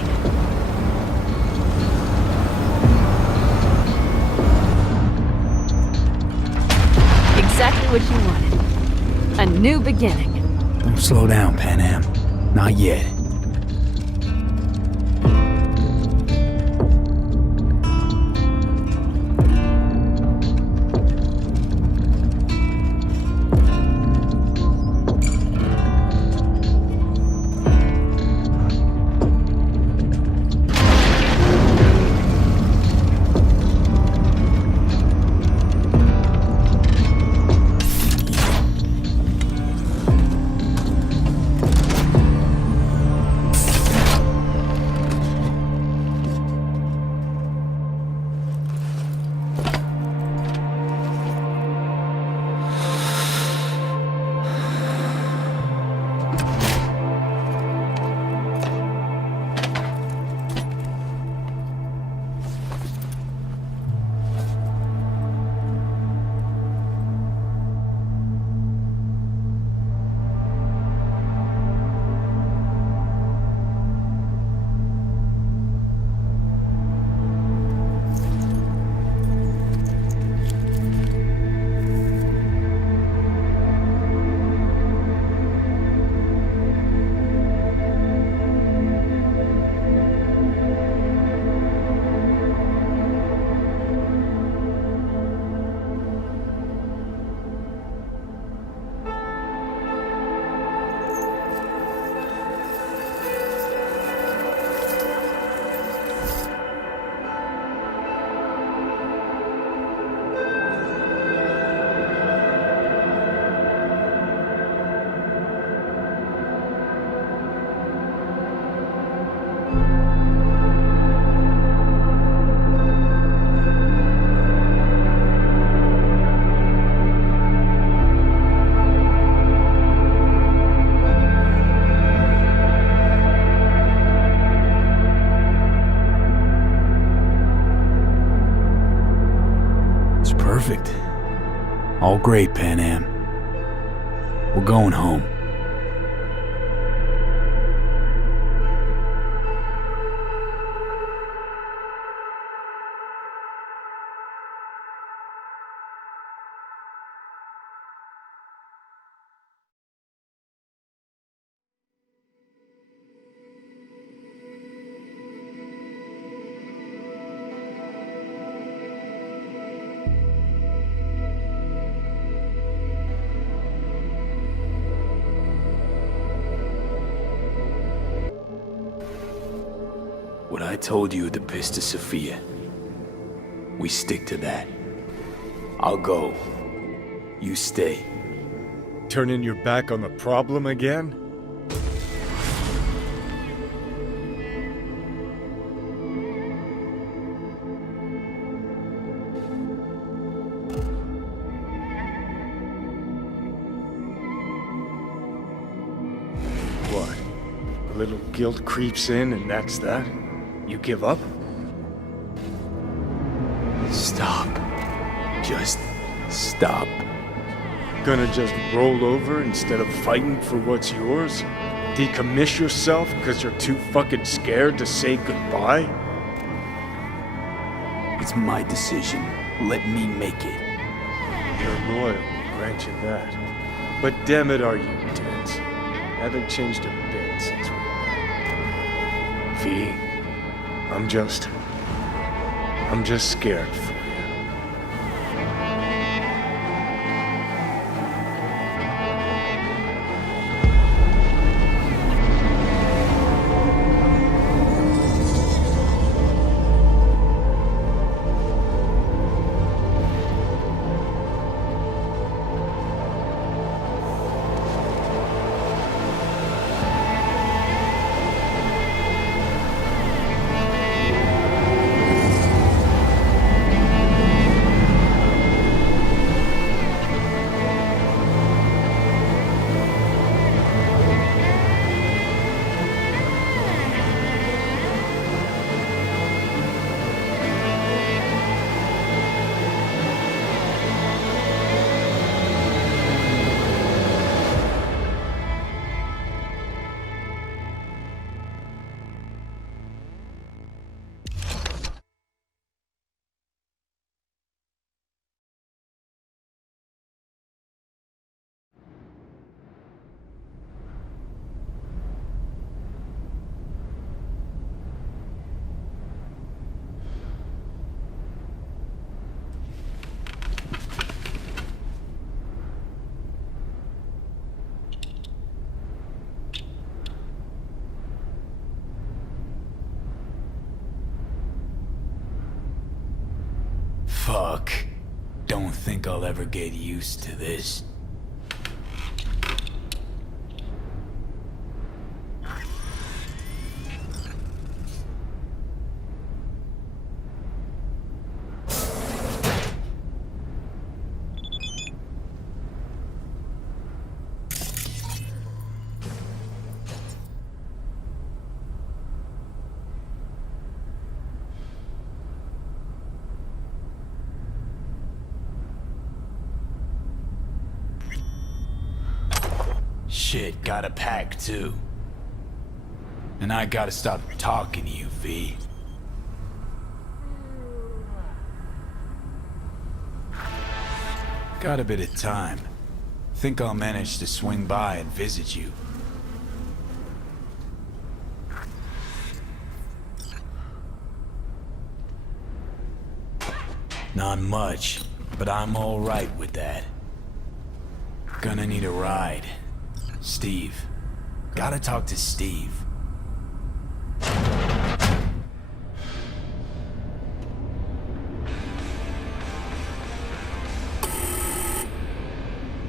Exactly what you wanted. A new beginning. Don't slow down, Pan Am. Not yet. Perfect. All great, Pan Am. We're going home. What I told you at the Pista Sophia, we stick to that. I'll go. You stay. Turning your back on the problem again? What? A little guilt creeps in and that's that? You give up? Stop. Just stop. Gonna just roll over instead of fighting for what's yours? Decommiss yourself because you're too fucking scared to say goodbye? It's my decision. Let me make it. You're loyal, I'll grant you that. But damn it, are you tense? Haven't changed a bit since we met. V, I'm just scared for you. Fuck. Don't think I'll ever get used to this. Shit, gotta pack too. And I gotta stop talking to you, V. Got a bit of time. Think I'll manage to swing by and visit you. Not much, but I'm all right with that. Gonna need a ride. Steve. Gotta talk to Steve.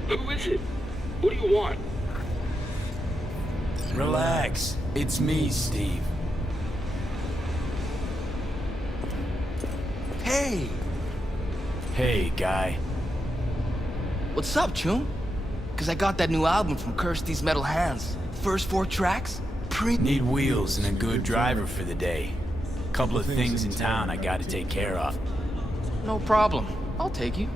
Who is it? What do you want? Relax. It's me, Steve. Hey! Hey, guy. What's up, Chum? Cause I got that new album from Kirsty's Metal Hands. First 4 tracks? Need wheels and a good driver for the day. Couple of things in town I gotta take care of. No problem. I'll take you.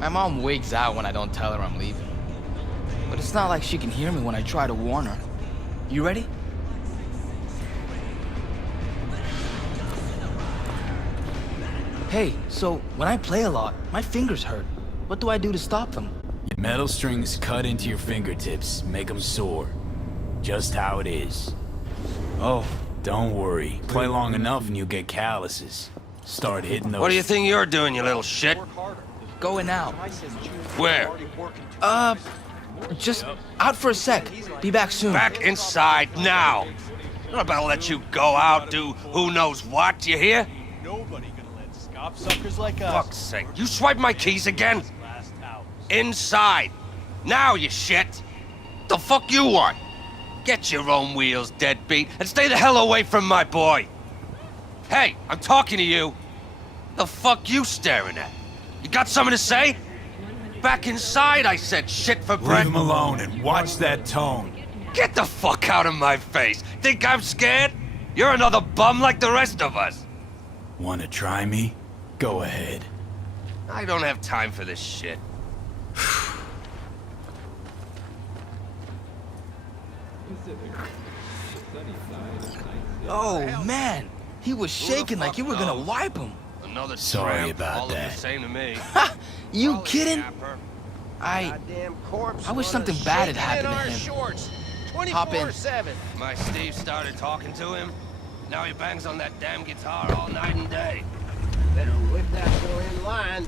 My mom wigs out when I don't tell her I'm leaving. But it's not like she can hear me when I try to warn her. You ready? Hey, so when I play a lot, my fingers hurt. What do I do to stop them? Metal strings cut into your fingertips, make them sore. Just how it is. Oh, don't worry. Play long enough and you'll get calluses. Start hitting those... What do you think you're doing, you little shit? Going out. Where? Just out for a sec. Be back soon. Back inside now. I'm not about to let you go out, do who knows what, you hear? Nobody gonna let scop suckers like us. Fuck's sake, you swiped my keys again? Inside. Now, you shit. The fuck you want? Get your own wheels, deadbeat, and stay the hell away from my boy. Hey, I'm talking to you. The fuck you staring at? You got something to say? Back inside, I said, shit for bread. Leave him alone and watch that tone. Get the fuck out of my face. Think I'm scared? You're another bum like the rest of us. Wanna try me? Go ahead. I don't have time for this shit. Oh, man. He was shaking like you were gonna wipe him. Another Sorry tramp, about all that. the same to me. Ha! You kidding? I wish something bad had happened to him. Hop in. My Steve started talking to him. Now he bangs on that damn guitar all night and day. Better whip that boy in line.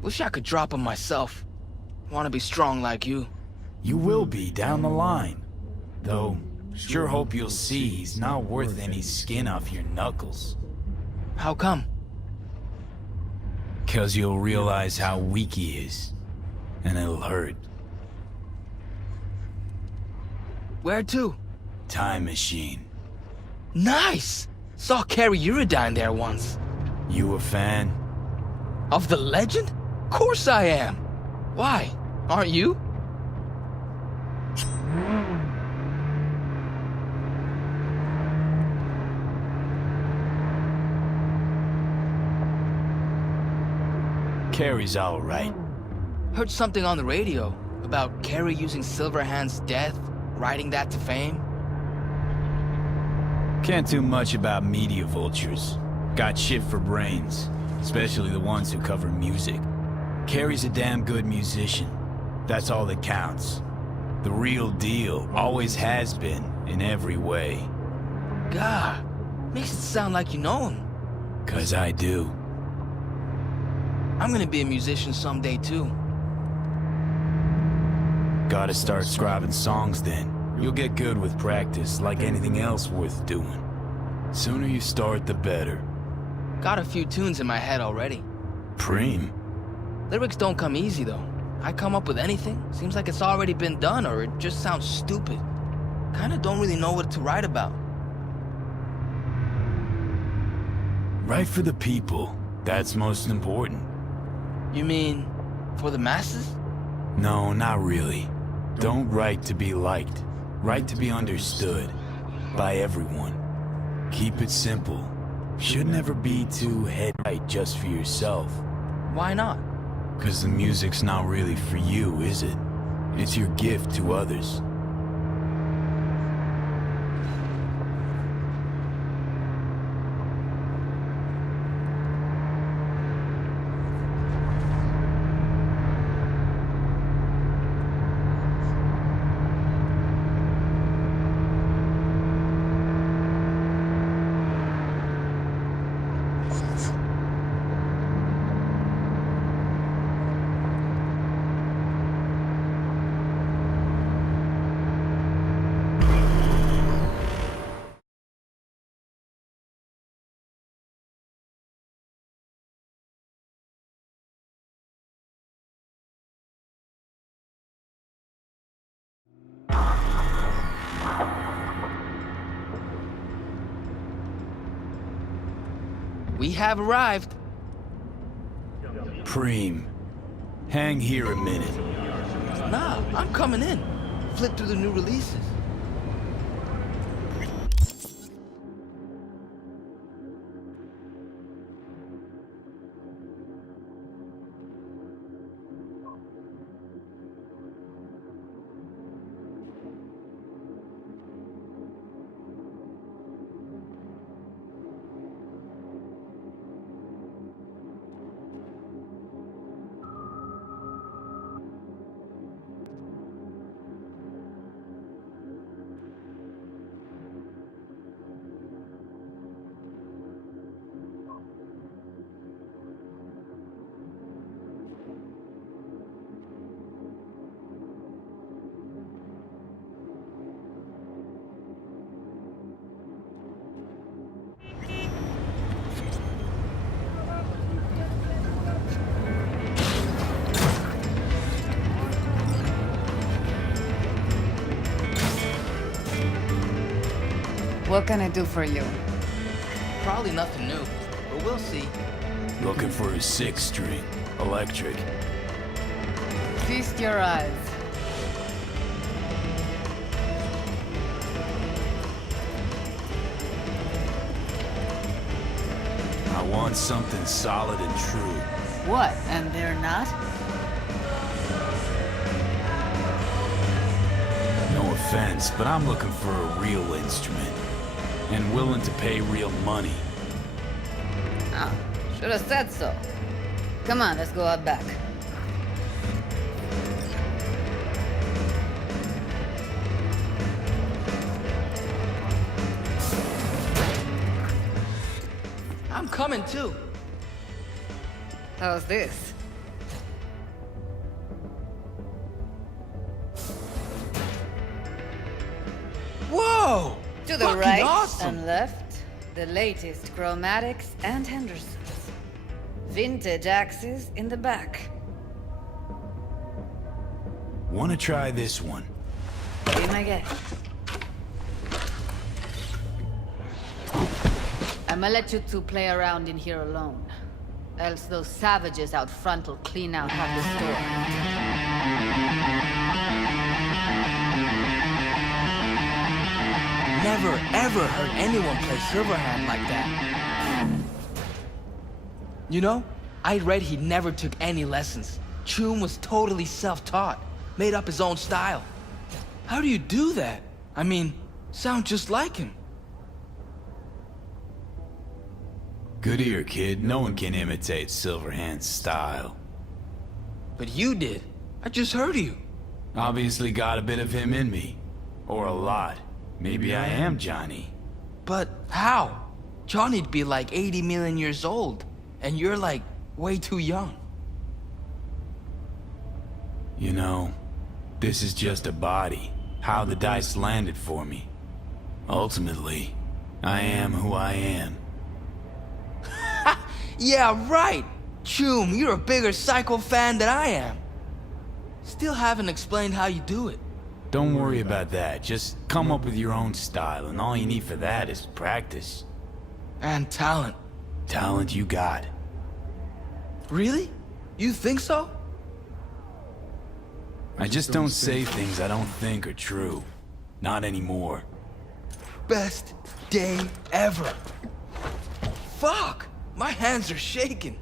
Wish I could drop him myself. Want to be strong like you. You will be down the line. Though, sure hope you'll see he's not worth any skin off your knuckles. How come? 'Cause you'll realize how weak he is. And it'll hurt. Where to? Time machine. Nice! Saw Carrie Uridine there once. You a fan? Of the legend? Course I am. Why? Aren't you? Carrie's all right. Heard something on the radio about Carrie using Silverhand's death, riding that to fame. Can't do much about media vultures. Got shit for brains, especially the ones who cover music. Carrie's a damn good musician. That's all that counts. The real deal, always has been, in every way. God, makes it sound like you know him. 'Cause I do. I'm gonna be a musician someday too. Gotta start scribing songs then. You'll get good with practice, like anything else worth doing. Sooner you start, the better. Got a few tunes in my head already. Preem. Lyrics don't come easy though. I come up with anything, seems like it's already been done or it just sounds stupid. Kinda don't really know what to write about. Write for the people. That's most important. You mean, for the masses? No, not really. Don't write to be liked. Write to be understood. By everyone. Keep it simple. Should never be too head-right just for yourself. Why not? 'Cause the music's not really for you, is it? It's your gift to others. We have arrived. Preem, hang here a minute. Nah, I'm coming in. Flip through the new releases. What can I do for you? Probably nothing new, but we'll see. Looking for a 6-string, electric. Feast your eyes. I want something solid and true. What, and they're not? No offense, but I'm looking for a real instrument. And willing to pay real money. Ah, should have said so. Come on, let's go out back. I'm coming too. How's this? Whoa! To the Fucking right awesome. and left, the latest chromatics and Hendersons. Vintage axes in the back. Wanna try this one? Be my guest. I'ma let you two play around in here alone. Else those savages out front will clean out half the store. Never ever heard anyone play Silverhand like that. You know, I read he never took any lessons. Choom was totally self-taught, made up his own style. How do you do that? I mean, sound just like him. Good ear, kid. No one can imitate Silverhand's style. But you did. I just heard you. Obviously got a bit of him in me. Or a lot. Maybe I am Johnny. But how? Johnny'd be like 80 million years old, and you're like way too young. You know, this is just a body. How the dice landed for me. Ultimately, I am who I am. Yeah, right! Choom, you're a bigger Psycho fan than I am. Still haven't explained how you do it. Don't worry about that. Just come up with your own style, and all you need for that is practice. And talent. Talent you got. Really? You think so? I just don't say things I don't think are true. Not anymore. Best day ever. Fuck! My hands are shaking.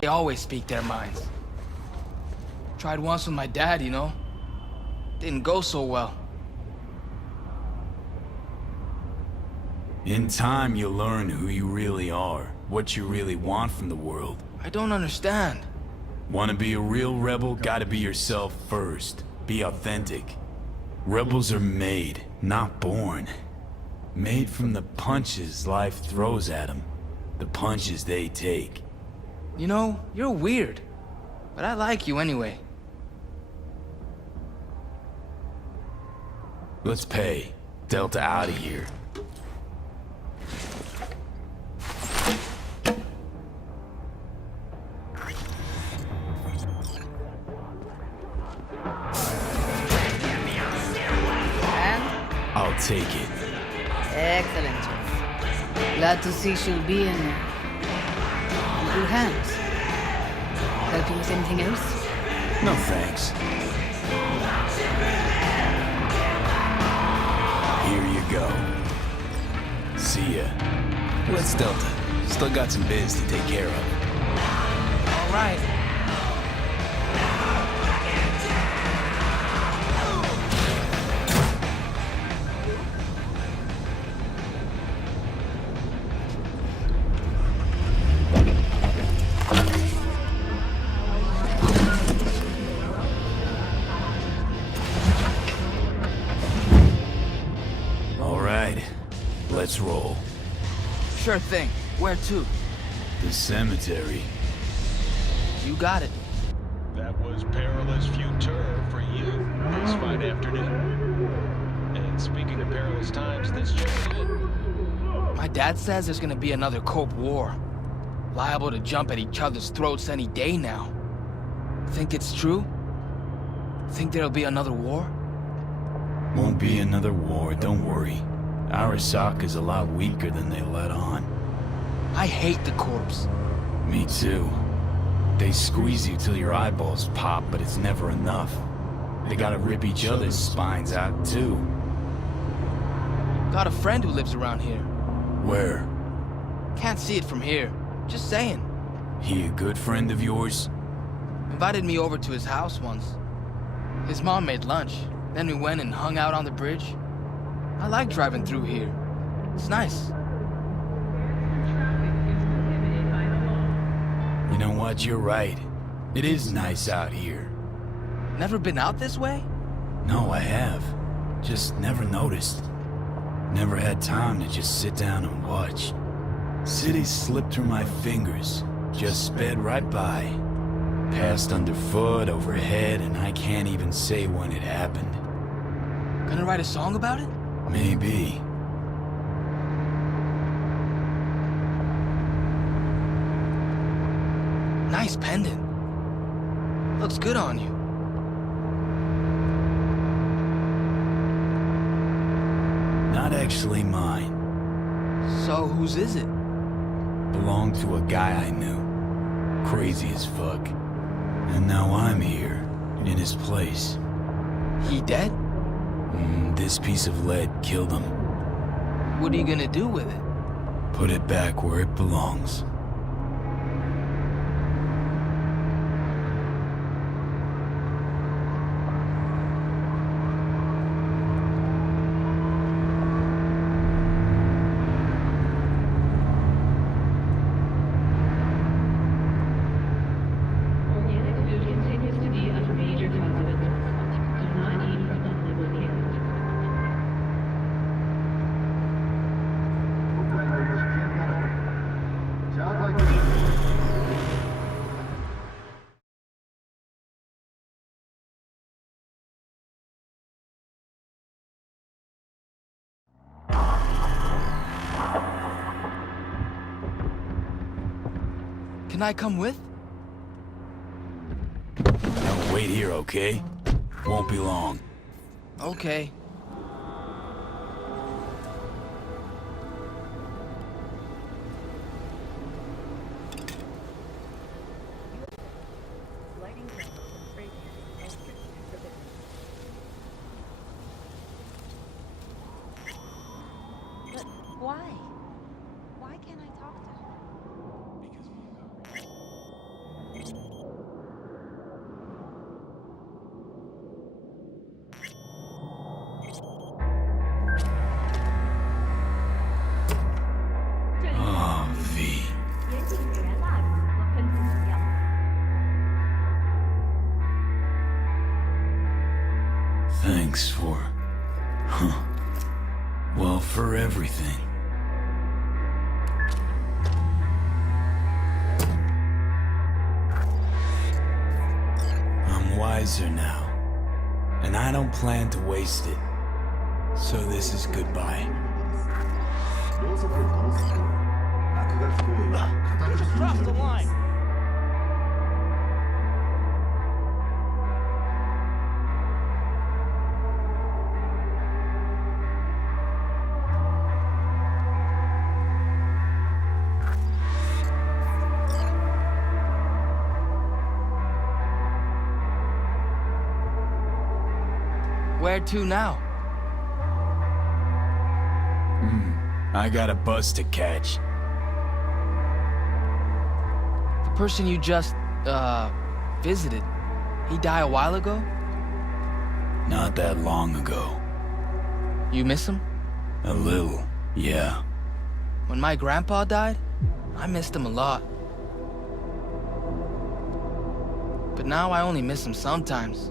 They always speak their minds. Tried once with my dad, you know? Didn't go so well. In time, you'll learn who you really are, what you really want from the world. I don't understand. Want to be a real rebel? Gotta be yourself first. Be authentic. Rebels are made, not born. Made from the punches life throws at them. The punches they take. You know, you're weird. But I like you anyway. Let's pay. Delta out of here. take it. Excellent, Jeff. Glad to see she'll be in good hands. Help you with anything else? No thanks. Here you go. See ya. What's Delta? Still got some biz to take care of. All right. All right. Let's roll. Sure thing. Where to? The cemetery. You got it. That was perilous future for you this fine afternoon. And speaking of perilous times, this gentleman... My dad says there's gonna be another Cope War. Liable to jump at each other's throats any day now. Think it's true? Think there'll be another war? Won't be another war, don't worry. Arasaka's a lot weaker than they let on. I hate the corpse. Me too. They squeeze you till your eyeballs pop, but it's never enough. They gotta rip each other's spines out too. Got a friend who lives around here. Where? Can't see it from here. Just saying. He a good friend of yours? Invited me over to his house once. His mom made lunch. Then we went and hung out on the bridge. I like driving through here. It's nice. You know what? You're right. It is nice out here. Never been out this way? No, I have. Just never noticed. Never had time to just sit down and watch. Cities slipped through my fingers. Just sped right by. Passed underfoot, overhead, and I can't even say when it happened. Gonna write a song about it? Maybe. Nice pendant. Looks good on you. Not actually mine. So whose is it? Belonged to a guy I knew. Crazy as fuck. And now I'm here, in his place. He dead? This piece of lead killed him. What are you gonna do with it? Put it back where it belongs. Can I come with? Now wait here, okay? Won't be long. Okay. But why? Why can't I talk to her? Oh, V. Thanks for... Well, for everything. I'm wiser now. And I don't plan to waste it. So this is goodbye. You just crossed the line. Where to now? I got a bus to catch. The person you just, visited, he died a while ago? Not that long ago. You miss him? A little, yeah. When my grandpa died, I missed him a lot. But now I only miss him sometimes.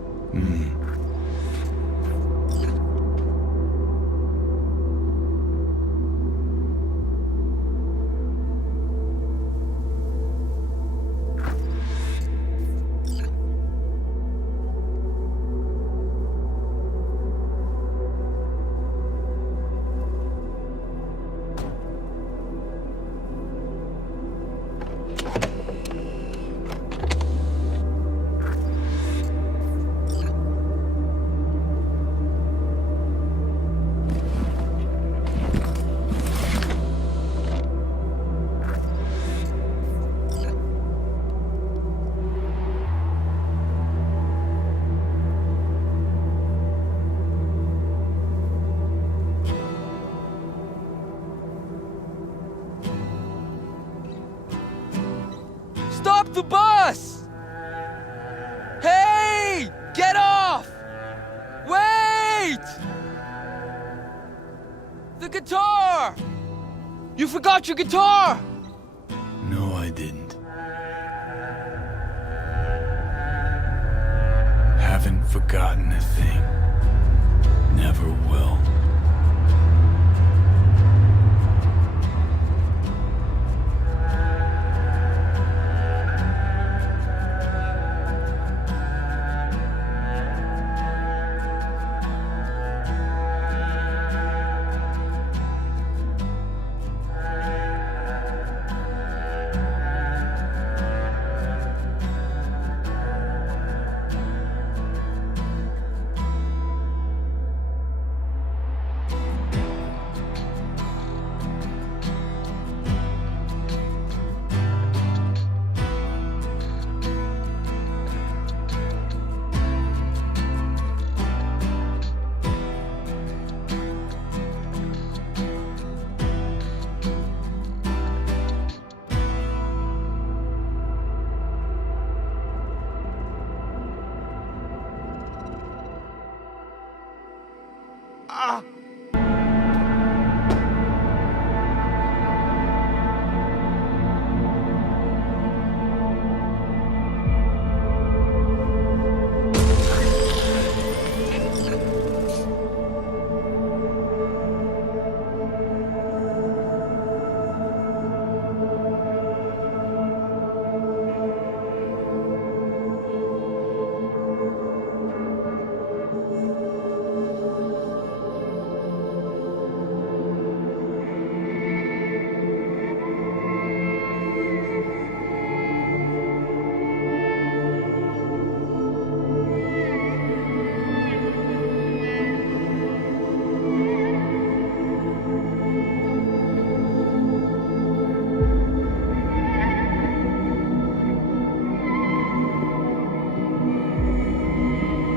Stop the bus! Hey! Get off! Wait! The guitar! You forgot your guitar! No, I didn't. Haven't forgotten a thing. Never will.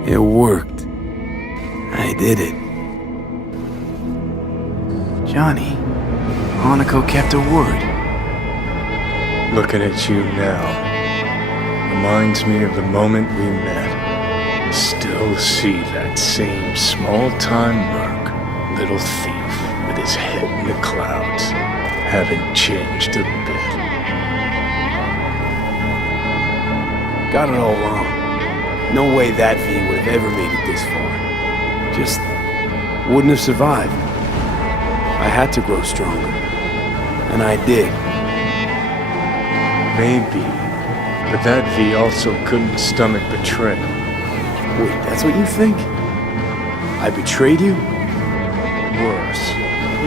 It worked. I did it. Johnny, Hanako kept her word. Looking at you now reminds me of the moment we met. Still see that same small-time merc, little thief with his head in the clouds. Haven't changed a bit. Got it all wrong. No way that V would have ever made it this far. Just wouldn't have survived. I had to grow stronger. And I did. Maybe. But that V also couldn't stomach betrayal. Wait, that's what you think? I betrayed you? Worse.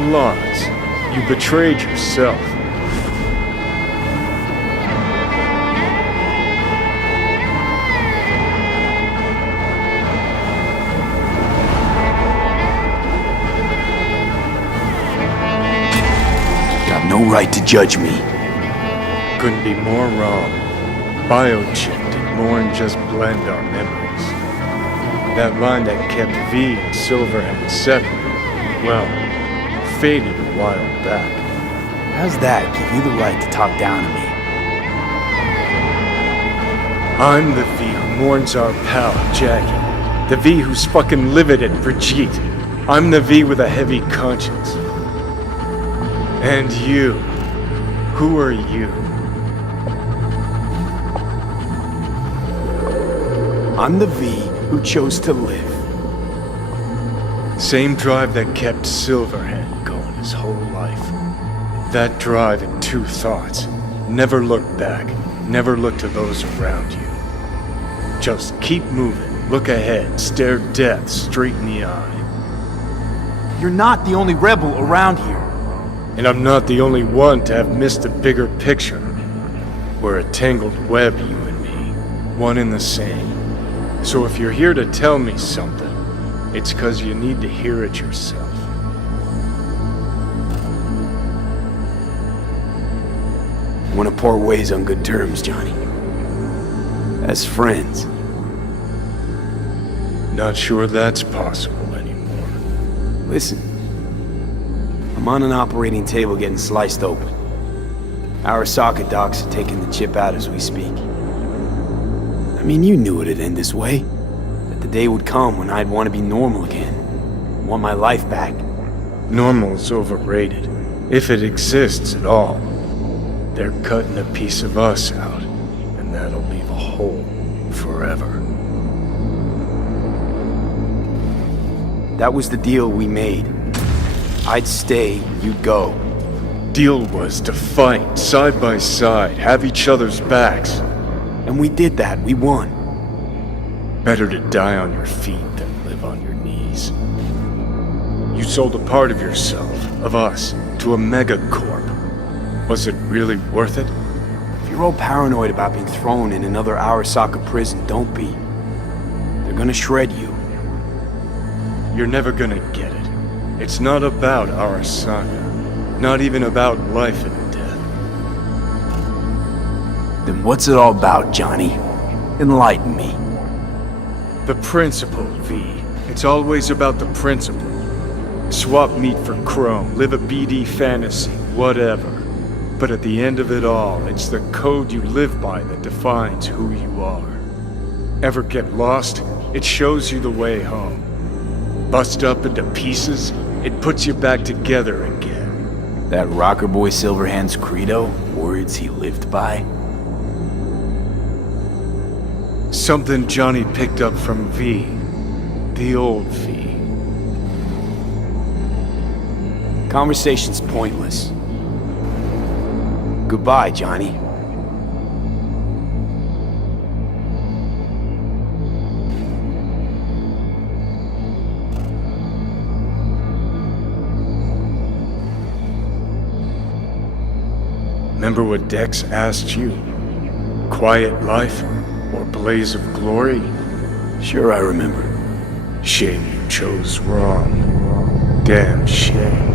Lots. You betrayed yourself. No right to judge me. Couldn't be more wrong. Biochip did more than just blend our memories. That line that kept V and Silverhand separate, well, faded a while back. How's that give you the right to talk down to me? I'm the V who mourns our pal, Jackie. The V who's fucking livid at Brigitte. I'm the V with a heavy conscience. And you. Who are you? I'm the V who chose to live. Same drive that kept Silverhand going his whole life. That drive and two thoughts. Never look back. Never look to those around you. Just keep moving. Look ahead. Stare death straight in the eye. You're not the only rebel around here. And I'm not the only one to have missed the bigger picture. We're a tangled web, you and me. One and the same. So if you're here to tell me something, it's 'cause you need to hear it yourself. Wanna part ways on good terms, Johnny. As friends. Not sure that's possible anymore. Listen. I'm on an operating table getting sliced open. Arasaka docs are taking the chip out as we speak. I mean, you knew it'd end this way. That the day would come when I'd want to be normal again. Want my life back. Normal's overrated. If it exists at all. They're cutting a piece of us out, and that'll leave a hole forever. That was the deal we made. I'd stay, you'd go. Deal was to fight, side by side, have each other's backs. And we did that, we won. Better to die on your feet than live on your knees. You sold a part of yourself, of us, to a megacorp. Was it really worth it? If you're all paranoid about being thrown in another Arasaka prison, don't be. They're gonna shred you. You're never gonna get it. It's not about Arasaka. Not even about life and death. Then what's it all about, Johnny? Enlighten me. The principle, V. It's always about the principle. Swap meat for chrome, live a BD fantasy, whatever. But at the end of it all, it's the code you live by that defines who you are. Ever get lost? It shows you the way home. Bust up into pieces, it puts you back together again. That rocker boy Silverhand's credo? Words he lived by? Something Johnny picked up from V. The old V. Conversation's pointless. Goodbye, Johnny. Remember what Dex asked you? Quiet life or blaze of glory? Sure, I remember. Shame you chose wrong. Damn shame.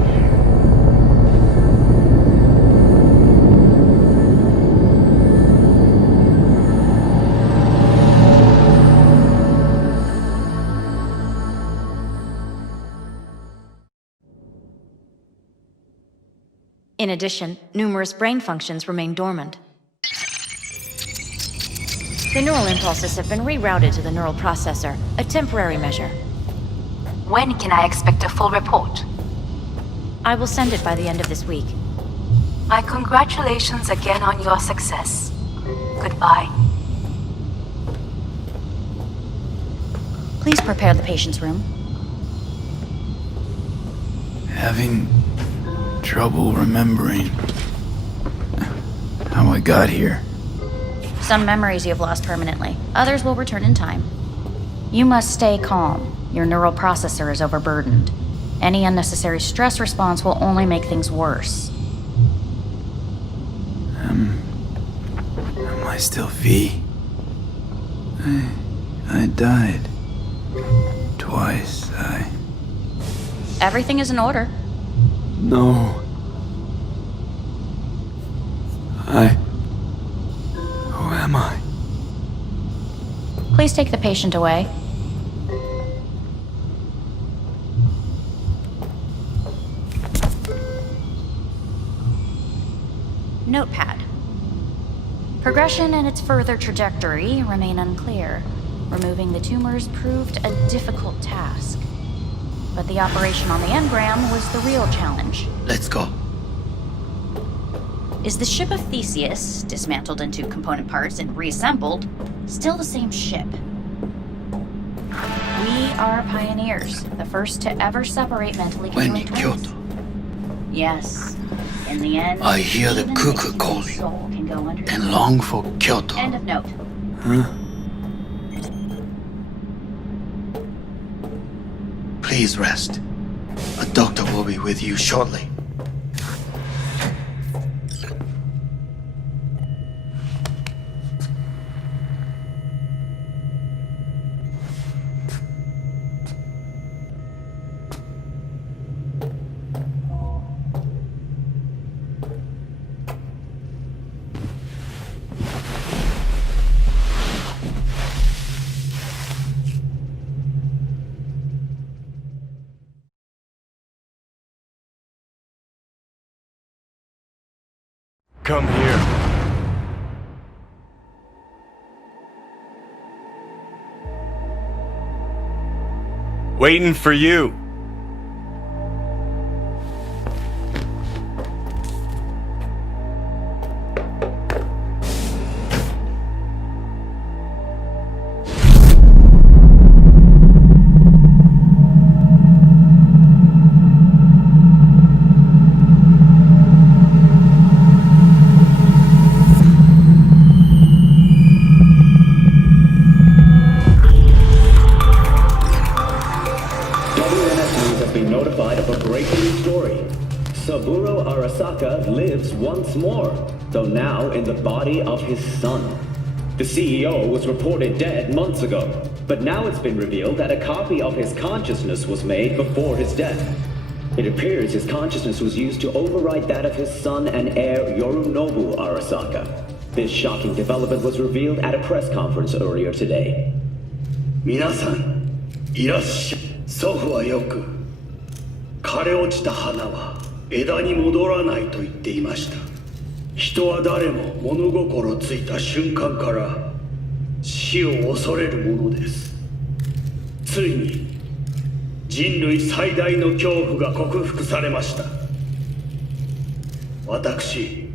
In addition, numerous brain functions remain dormant. The neural impulses have been rerouted to the neural processor, a temporary measure. When can I expect a full report? I will send it by the end of this week. My congratulations again on your success. Goodbye. Please prepare the patient's room. Having trouble remembering how I got here. Some memories you have lost permanently. Others will return in time. You must stay calm. Your neural processor is overburdened. Any unnecessary stress response will only make things worse. Am I still V? I died. Twice, Everything is in order. No. Who am I? Please take the patient away. notepad. Progression and its further trajectory remain unclear. Removing the tumors proved a difficult task. But the operation on the engram was the real challenge. Let's go. Is the ship of Theseus, dismantled into component parts and reassembled, still the same ship? We are pioneers, the first to ever separate mentally conjoined twins. Yes. In the end, I hear the even cuckoo a calling soul can go under. and long for Kyoto. End of note. Huh? Please rest. A doctor will be with you shortly. Come here. Waiting for you. Saburo Arasaka lives once more, though now in the body of his son. The CEO was reported dead months ago, but now it's been revealed that a copy of his consciousness was made before his death. It appears his consciousness was used to override that of his son and heir Yorinobu Arasaka. This shocking development was revealed at a press conference earlier today. 皆さん、いらっしゃい。祖父はよく、枯れ落ちた花は枝に戻らないと言っていました。人は誰も物心ついた瞬間から死を恐れるものです。ついに人類最大の恐怖が克服されました。私、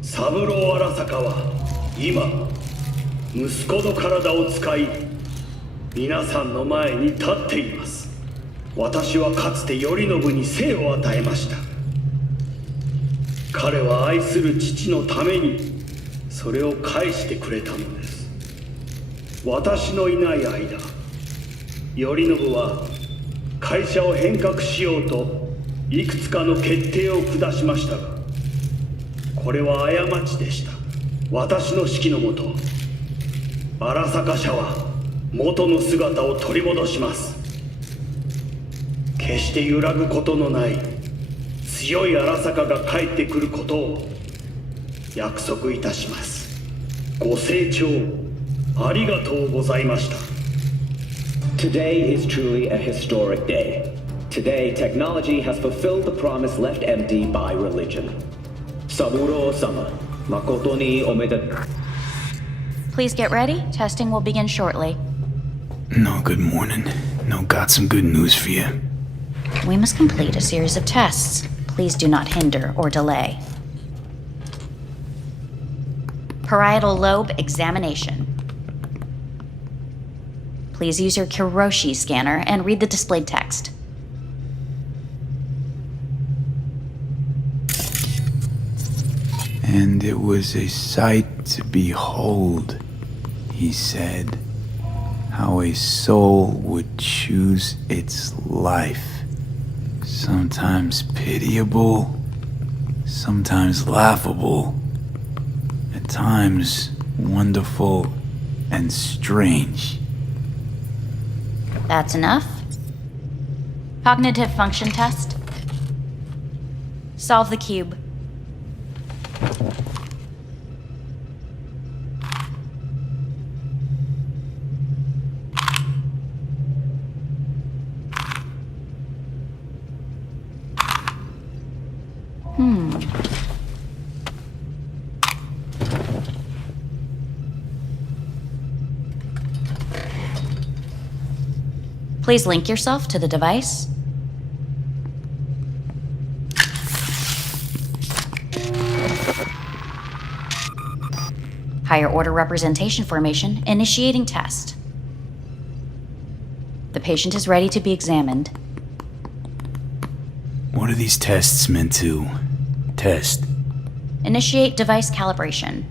三郎荒坂は今、息子の体を使い、皆さんの前に立っています。私はかつて頼信に生を与えました。彼は愛する父のためにそれを返してくれたのです。私のいない間、頼信は会社を変革しようといくつかの決定を下しましたが、これは過ちでした。私の指揮のもと、荒坂社は元の姿を取り戻します。決して揺らぐことのない強い荒坂が帰ってくることを約束いたします。ご清聴ありがとうございました。 Today is truly a historic day. Today, technology has fulfilled the promise left empty by religion. Saburo-sama, makoto ni omedetou. Please get ready. Testing will begin shortly. No, good morning. No, got some good news for you. We must complete a series of tests. Please do not hinder or delay. Parietal lobe examination. Please use your Kiroshi scanner and read the displayed text. And it was a sight to behold, he said, how a soul would choose its life. Sometimes pitiable, sometimes laughable, at times wonderful and strange. That's enough. Cognitive function test. Solve the cube. Please link yourself to the device. Higher order representation formation, initiating test. The patient is ready to be examined. What are these tests meant to test? Initiate device calibration.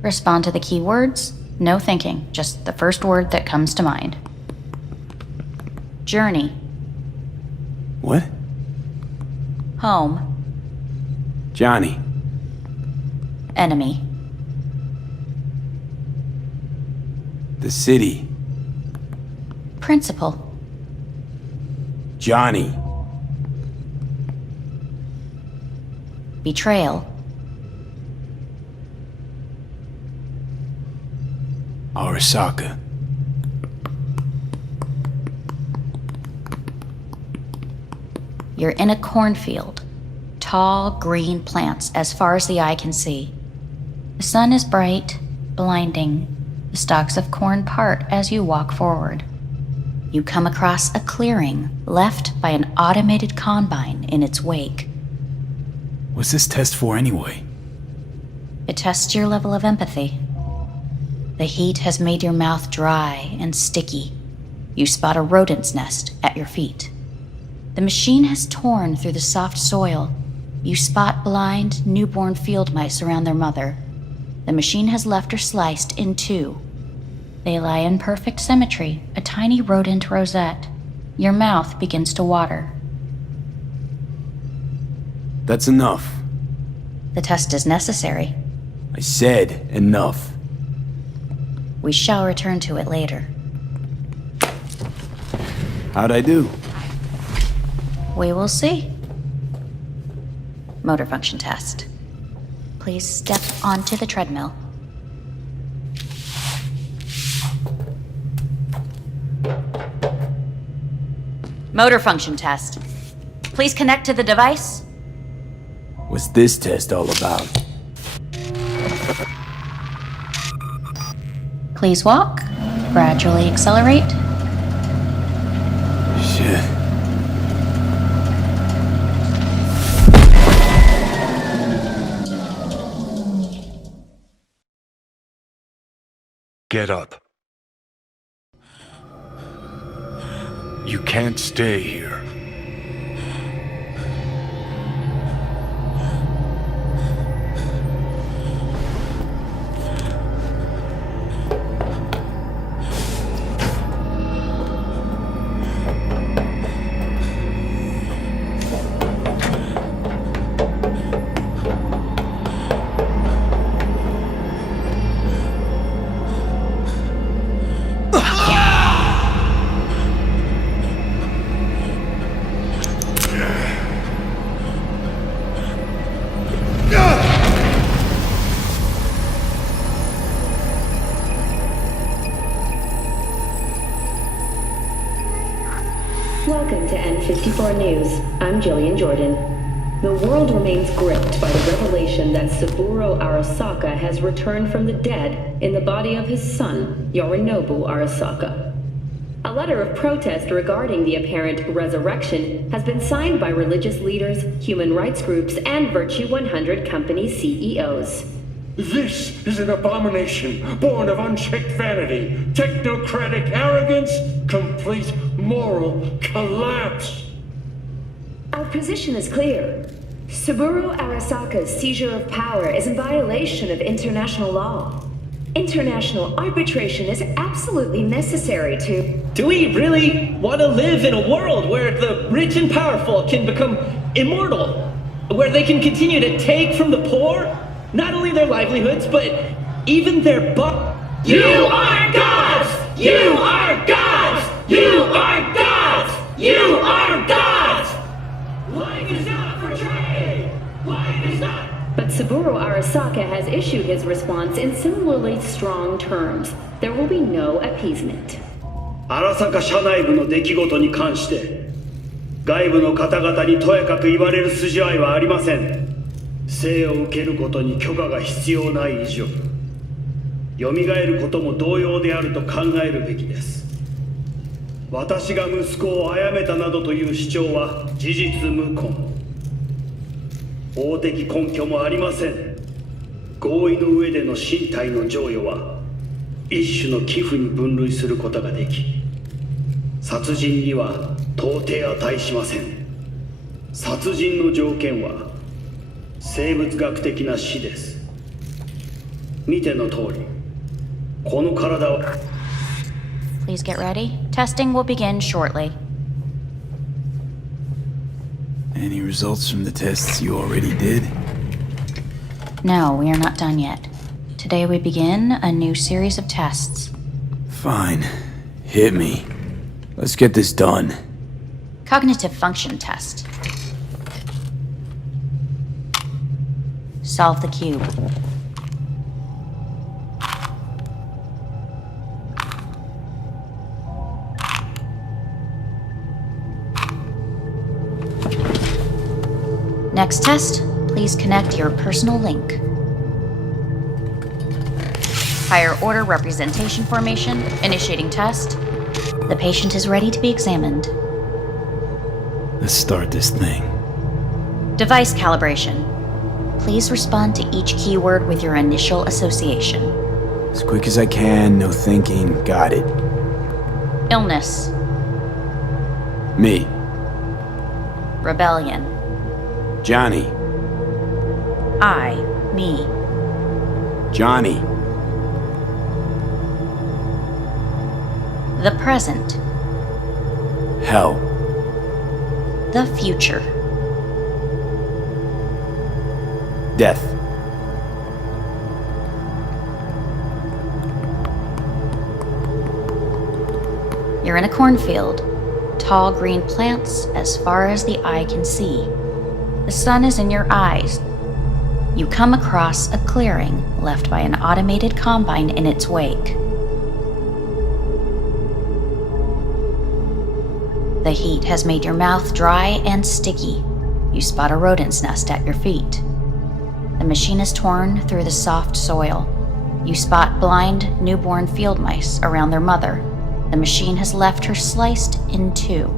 Respond to the keywords. No thinking, just the first word that comes to mind. Journey. What? Home. Johnny. Enemy. The city. Principal. Johnny. Betrayal. Arasaka. You're in a cornfield. Tall, green plants as far as the eye can see. The sun is bright, blinding. The stalks of corn part as you walk forward. You come across a clearing left by an automated combine in its wake. What's this test for anyway? It tests your level of empathy. The heat has made your mouth dry and sticky. You spot a rodent's nest at your feet. The machine has torn through the soft soil. You spot blind, newborn field mice around their mother. The machine has left her sliced in two. They lie in perfect symmetry, a tiny rodent rosette. Your mouth begins to water. That's enough. The test is necessary. I said enough. We shall return to it later. How'd I do? We will see. Motor function test. Please step onto the treadmill. Motor function test. Please connect to the device. What's this test all about? Please walk. Gradually accelerate. Shit. Get up. You can't stay here. Welcome to N54 News. I'm Jillian Jordan. The world remains gripped by the revelation that Saburo Arasaka has returned from the dead in the body of his son, Yorinobu Arasaka. A letter of protest regarding the apparent resurrection has been signed by religious leaders, human rights groups, and Virtue 100 company CEOs. This is an abomination born of unchecked vanity, technocratic arrogance, complete moral collapse. Our position is clear. Saburo Arasaka's seizure of power is in violation of international law. International arbitration is absolutely necessary to... Do we really want to live in a world where the rich and powerful can become immortal? Where they can continue to take from the poor? Not only their livelihoods, but even their You are gods! You are gods! You are gods! You are gods! Life is not for trade! Life is not... But Saburo Arasaka has issued his response in similarly strong terms. There will be no appeasement. 荒坂社内部の出来事に関して外部の方々にとやかく言われる筋合いはありません。生を受けることに許可が必要ない以上、蘇ることも同様であると考えるべきです。私が息子を殺めたなどという主張は事実無根。法的根拠もありません。合意の上での身体の贈与は一種の寄付に分類することができ、殺人には到底値しません。殺人の条件は生物学的な死です。見ての通り、この体を。 Please get ready. Testing will begin shortly. Any results from the tests you already did? No, we are not done yet. Today we begin a new series of tests. Fine. Hit me. Let's get this done. Cognitive function test. Solve the cube. Next test, please connect your personal link. Higher order representation formation, initiating test. The patient is ready to be examined. Let's start this thing. Device calibration. Please respond to each keyword with your initial association. As quick as I can, no thinking, got it. Illness. Me. Rebellion. Johnny. I. Me. Johnny. The present. Hell. The future. Death. You're in a cornfield. Tall green plants as far as the eye can see. The sun is in your eyes. You come across a clearing left by an automated combine in its wake. The heat has made your mouth dry and sticky. You spot a rodent's nest at your feet. The machine is torn through the soft soil. You spot blind, newborn field mice around their mother. The machine has left her sliced in two.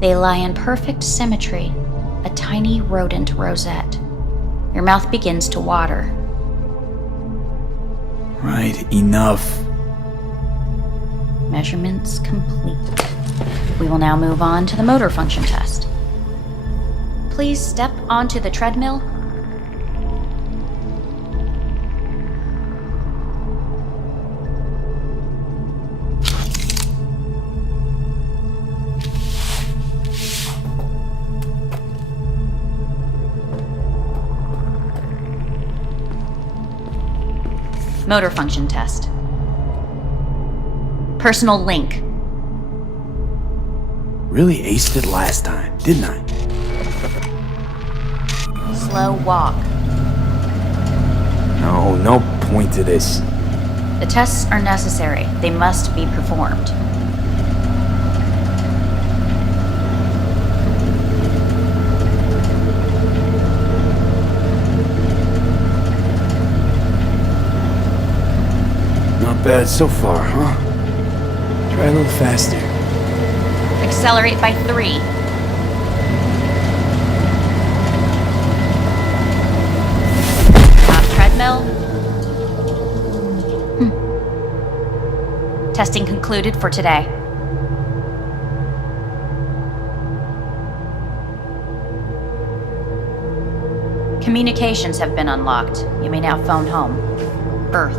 They lie in perfect symmetry, a tiny rodent rosette. Your mouth begins to water. Right, enough. Measurements complete. We will now move on to the motor function test. Please step onto the treadmill. Motor function test. Personal link. Really aced it last time, didn't I? Slow walk. No point to this. The tests are necessary. They must be performed. Not bad so far, huh? Try a little faster. Accelerate by 3. Top treadmill. Testing concluded for today. Communications have been unlocked. You may now phone home. Earth.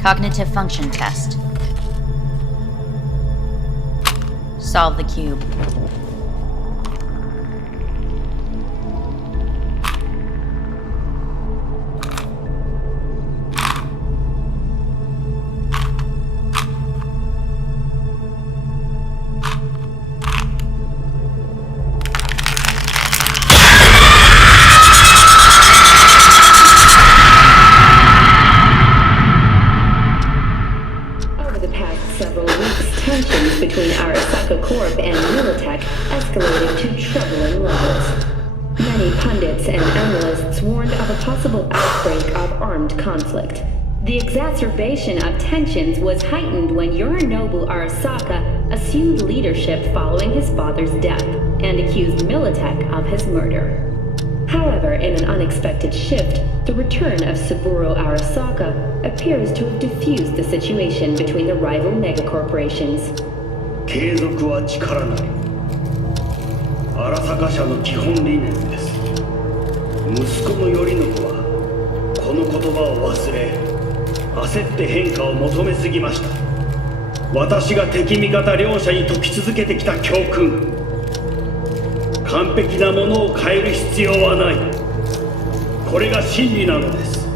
Cognitive function test. Solve the cube. Over the past several weeks, tensions between Arasaka Corp and Militech escalated to troubling levels. Many pundits and analysts warned of a possible outbreak of armed conflict. The exacerbation of tensions was heightened when Yorinobu Arasaka assumed leadership following his father's death and accused Militech of his murder. However, in an unexpected shift, the return of Saburo Arasaka appears to have diffused the situation between the rival megacorporations. 継続は力なり。荒坂社の基本理念です。息子の頼信はこの言葉を忘れ、焦って変化を求めすぎました。私が敵味方両者に説き続けてきた教訓。完璧なものを変える必要はない。これが真理なのです。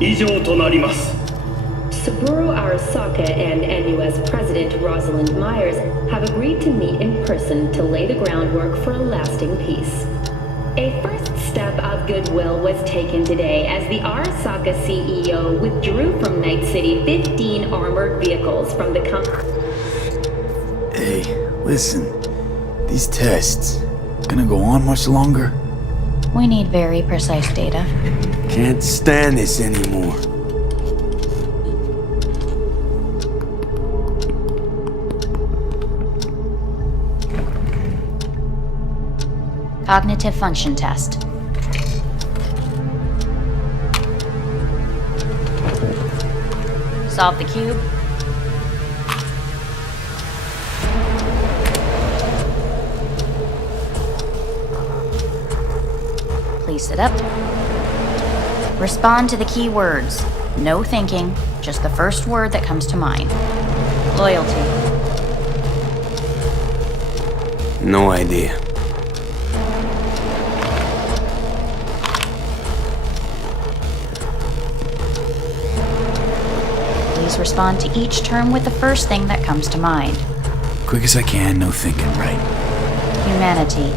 以上となります。Saburo Arasaka and NUS President Rosalind Myers have agreed to meet in person to lay the groundwork for a lasting peace. A first step of goodwill was taken today as the Arasaka CEO withdrew from Night City 15 armored vehicles from the Hey, listen. These tests gonna go on much longer? We need very precise data. Can't stand this anymore. Cognitive function test. Solve the cube. Please sit up. Respond to the key words. No thinking, just the first word that comes to mind. Loyalty. No idea. Please respond to each term with the first thing that comes to mind. Quick as I can, no thinking, right? Humanity.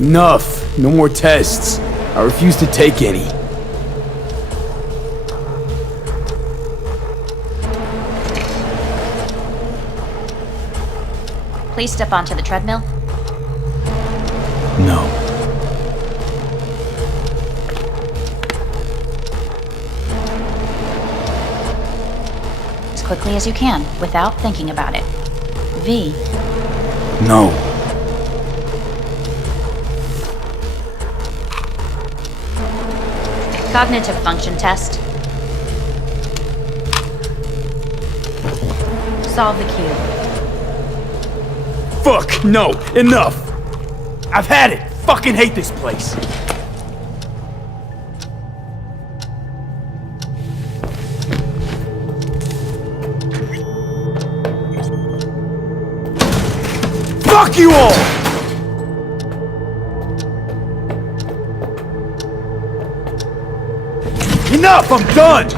Enough! No more tests. I refuse to take any. Please step onto the treadmill. No. As quickly as you can, without thinking about it. V. No. Cognitive function test. Solve the cube. Fuck! No! Enough! I've had it! Fucking hate this place! Fuck you all! Enough! I'm done!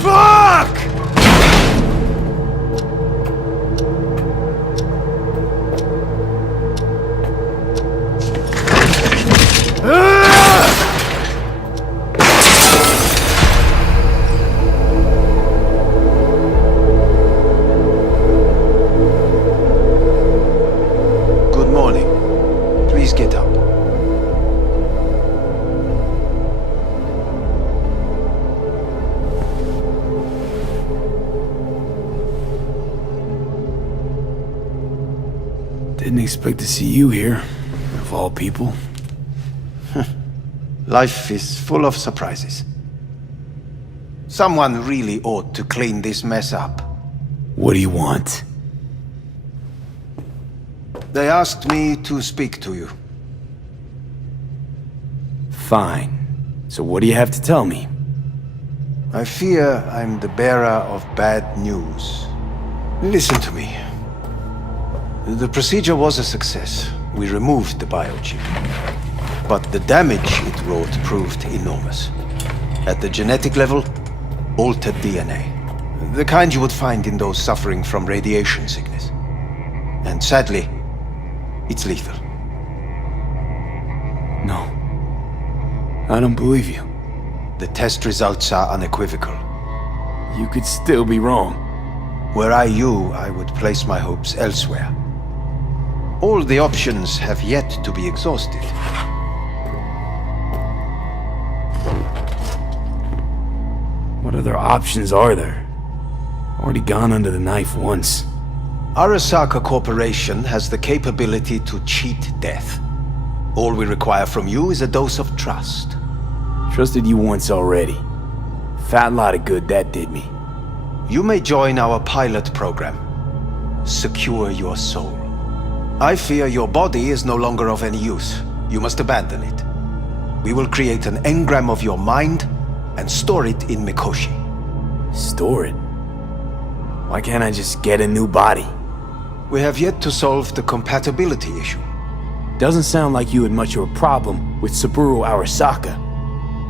Fuck! Good morning. Please get up. Didn't expect to see you here, of all people. Life is full of surprises. Someone really ought to clean this mess up. What do you want? They asked me to speak to you. Fine. So what do you have to tell me? I fear I'm the bearer of bad news. Listen to me. The procedure was a success. We removed the biochip. But the damage it wrought proved enormous. At the genetic level, altered DNA. The kind you would find in those suffering from radiation sickness. And sadly, it's lethal. No. I don't believe you. The test results are unequivocal. You could still be wrong. Were I you, I would place my hopes elsewhere. All the options have yet to be exhausted. What other options are there? Already gone under the knife once. Arasaka Corporation has the capability to cheat death. All we require from you is a dose of trust. Trusted you once already. Fat lot of good that did me. You may join our pilot program. Secure your soul. I fear your body is no longer of any use. You must abandon it. We will create an engram of your mind and store it in Mikoshi. Store it? Why can't I just get a new body? We have yet to solve the compatibility issue. Doesn't sound like you had much of a problem with Saburo Arasaka.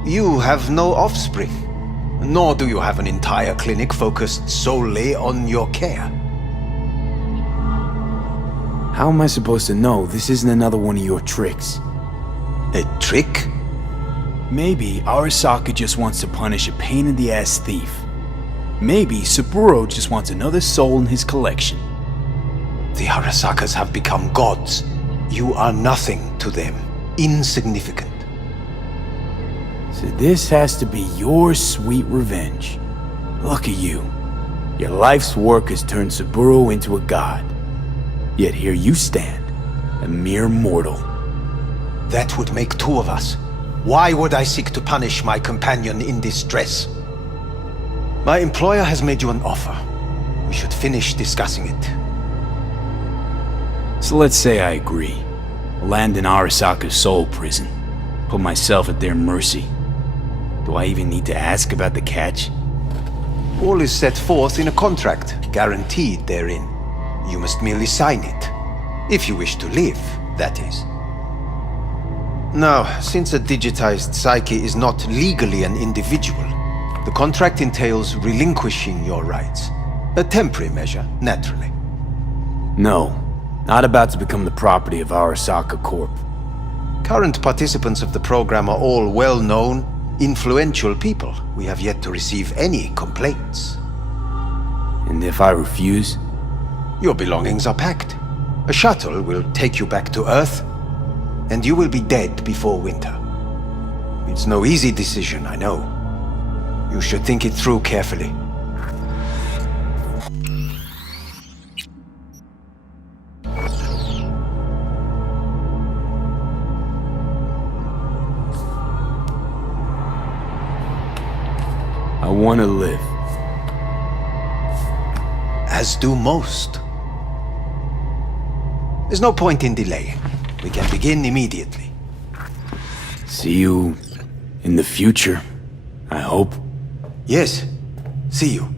You have no offspring, nor do you have an entire clinic focused solely on your care. How am I supposed to know this isn't another one of your tricks? A trick? Maybe Arasaka just wants to punish a pain-in-the-ass thief. Maybe Saburo just wants another soul in his collection. The Arasakas have become gods. You are nothing to them. Insignificant. So this has to be your sweet revenge. Look at you. Your life's work has turned Saburo into a god. Yet here you stand, a mere mortal. That would make two of us. Why would I seek to punish my companion in distress? My employer has made you an offer. We should finish discussing it. So let's say I agree. Land in Arasaka's soul prison. Put myself at their mercy. Do I even need to ask about the catch? All is set forth in a contract, guaranteed therein. You must merely sign it. If you wish to live, that is. Now, since a digitized psyche is not legally an individual, the contract entails relinquishing your rights. A temporary measure, naturally. No, not about to become the property of Arasaka Corp. Current participants of the program are all well-known, influential people. We have yet to receive any complaints. And if I refuse? Your belongings are packed. A shuttle will take you back to Earth, and you will be dead before winter. It's no easy decision, I know. You should think it through carefully. I want to live. As do most. There's no point in delaying. We can begin immediately. See you in the future, I hope. Yes, see you.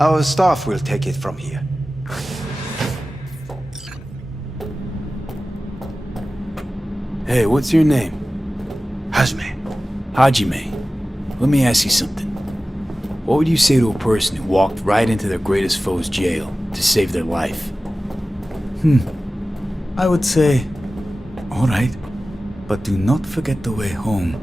Our staff will take it from here. Hey, what's your name? Hajime. Let me ask you something. What would you say to a person who walked right into their greatest foe's jail to save their life? I would say, all right, but do not forget the way home.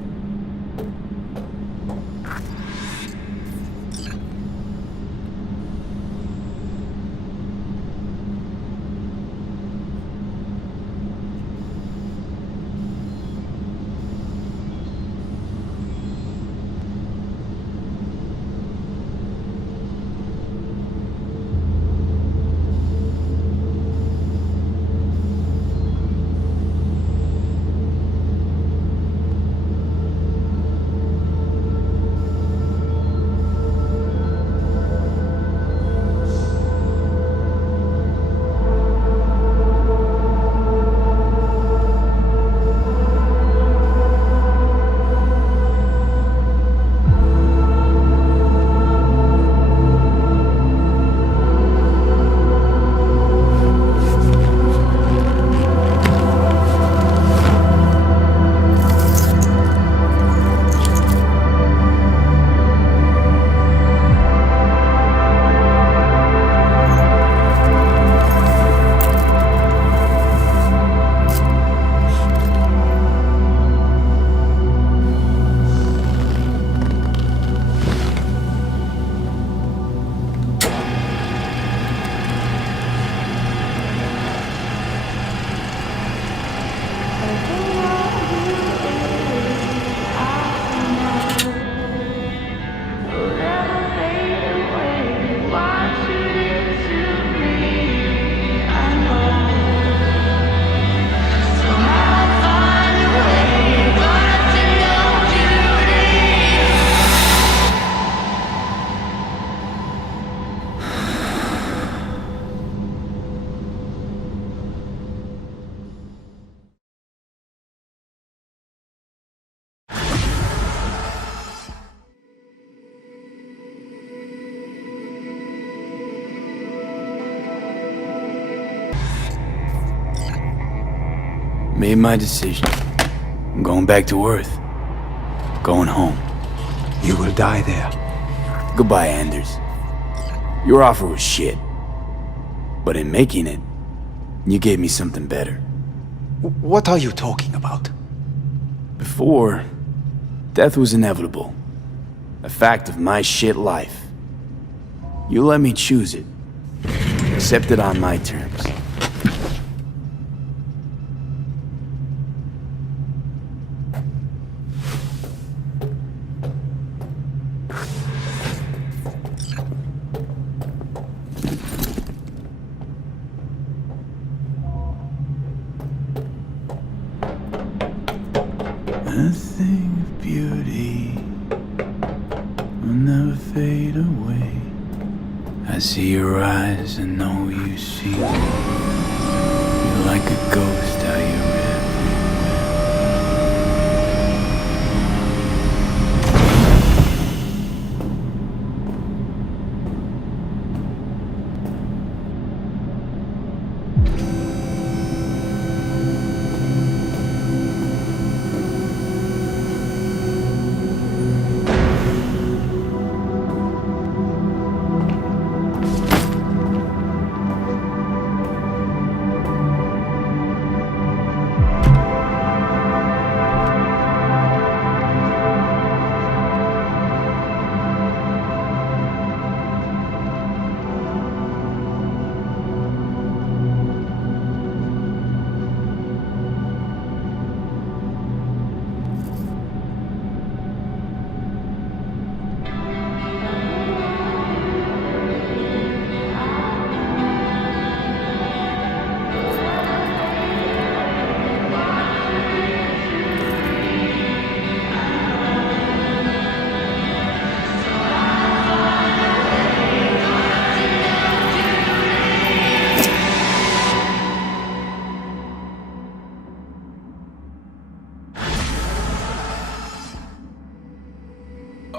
made my decision. I'm going back to Earth. Going home. You will die there. Goodbye, Anders. Your offer was shit. But in making it, you gave me something better. What are you talking about? Before, death was inevitable. A fact of my shit life. You let me choose it. Accept it on my terms. A thing of beauty will never fade away. I see your eyes and know you see me. You're like a ghost, how you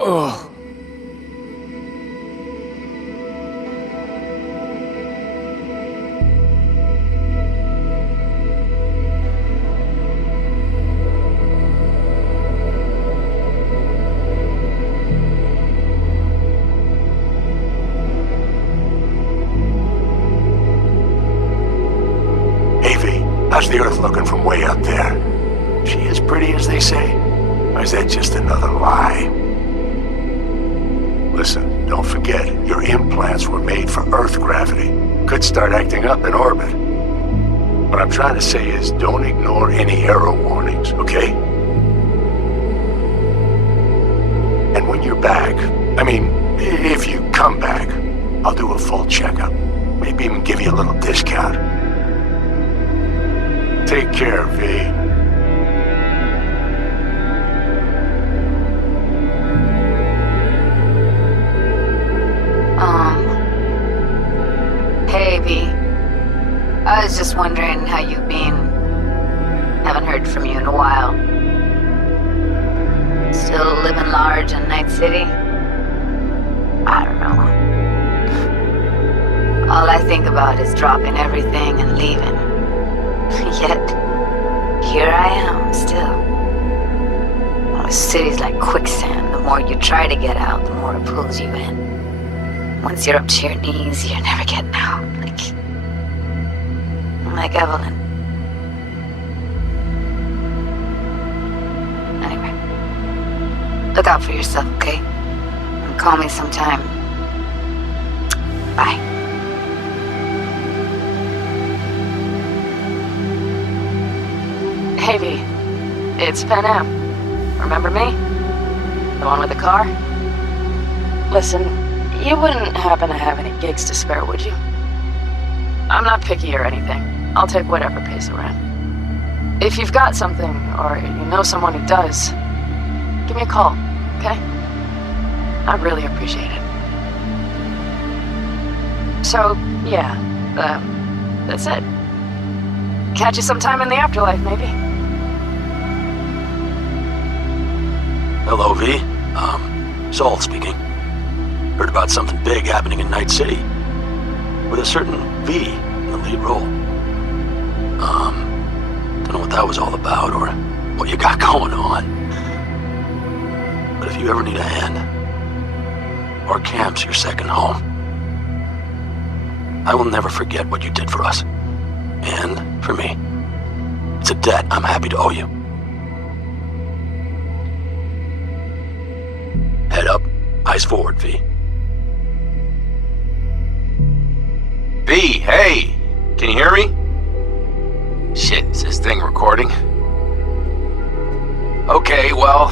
Ugh. Hey V, how's the Earth looking from way up there? She as pretty as they say? Or is that just another lie? Listen, don't forget, your implants were made for Earth gravity. Could start acting up in orbit. What I'm trying to say is, don't ignore any error warnings, okay? And when you're back, I mean, if you come back, I'll do a full checkup. Maybe even give you a little discount. Take care, V. Hey, V. I was just wondering how you've been. Haven't heard from you in a while. Still living large in Night City? I don't know. All I think about is dropping everything and leaving. Yet, here I am, still. The city's like quicksand. The more you try to get out, the more it pulls you in. Once you're up to your knees, you're never getting out. Like Evelyn. Anyway, look out for yourself, okay? And call me sometime. Bye. Hey V, it's Pan Am. Remember me? The one with the car? Listen, you wouldn't happen to have any gigs to spare, would you? I'm not picky or anything. I'll take whatever pays the rent. If you've got something, or you know someone who does, give me a call, okay? I'd really appreciate it. So, yeah, that's it. Catch you sometime in the afterlife, maybe. Hello, V. Saul speaking. Heard about something big happening in Night City. With a certain V in the lead role. Don't know what that was all about or what you got going on. But if you ever need a hand, our camp's your second home. I will never forget what you did for us. And for me. It's a debt I'm happy to owe you. Head up, eyes forward, V. V, hey! Can you hear me? Shit, is this thing recording? Okay, well,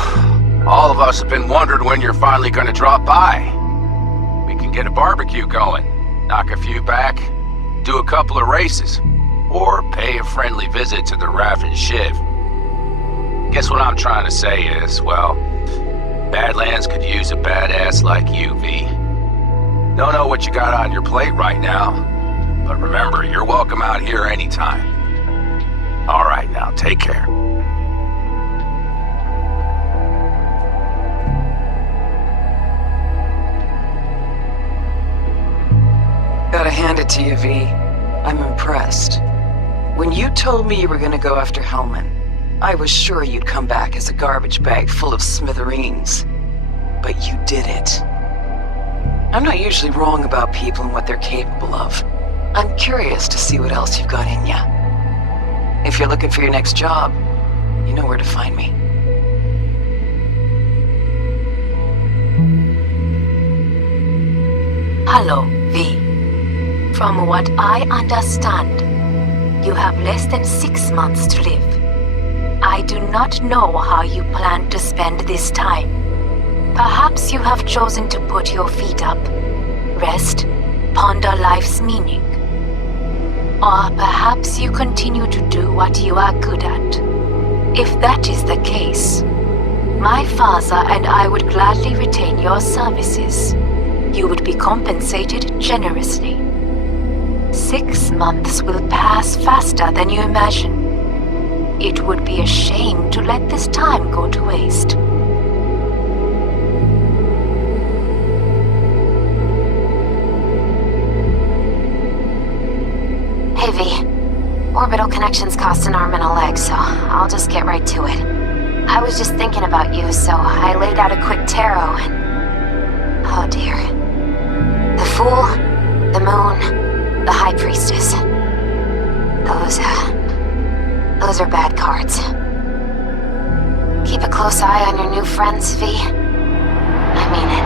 all of us have been wondering when you're finally gonna drop by. We can get a barbecue going, knock a few back, do a couple of races, or pay a friendly visit to the Raff and Shiv. Guess what I'm trying to say is, well, Badlands could use a badass like you, V. Don't know what you got on your plate right now, but remember, you're welcome out here anytime. All right, now, take care. Gotta hand it to you, V. I'm impressed. When you told me you were gonna go after Hellman, I was sure you'd come back as a garbage bag full of smithereens. But you did it. I'm not usually wrong about people and what they're capable of. I'm curious to see what else you've got in ya. If you're looking for your next job, you know where to find me. Hello, V. From what I understand, you have less than 6 months to live. I do not know how you plan to spend this time. Perhaps you have chosen to put your feet up, rest, ponder life's meaning. Or perhaps you continue to do what you are good at. If that is the case, my father and I would gladly retain your services. You would be compensated generously. 6 months will pass faster than you imagine. It would be a shame to let this time go to waste. Hey, V. Orbital connections cost an arm and a leg, so I'll just get right to it. I was just thinking about you, so I laid out a quick tarot and... oh dear. The Fool, the Moon, the High Priestess. Those are bad cards. Keep a close eye on your new friends, V. I mean it.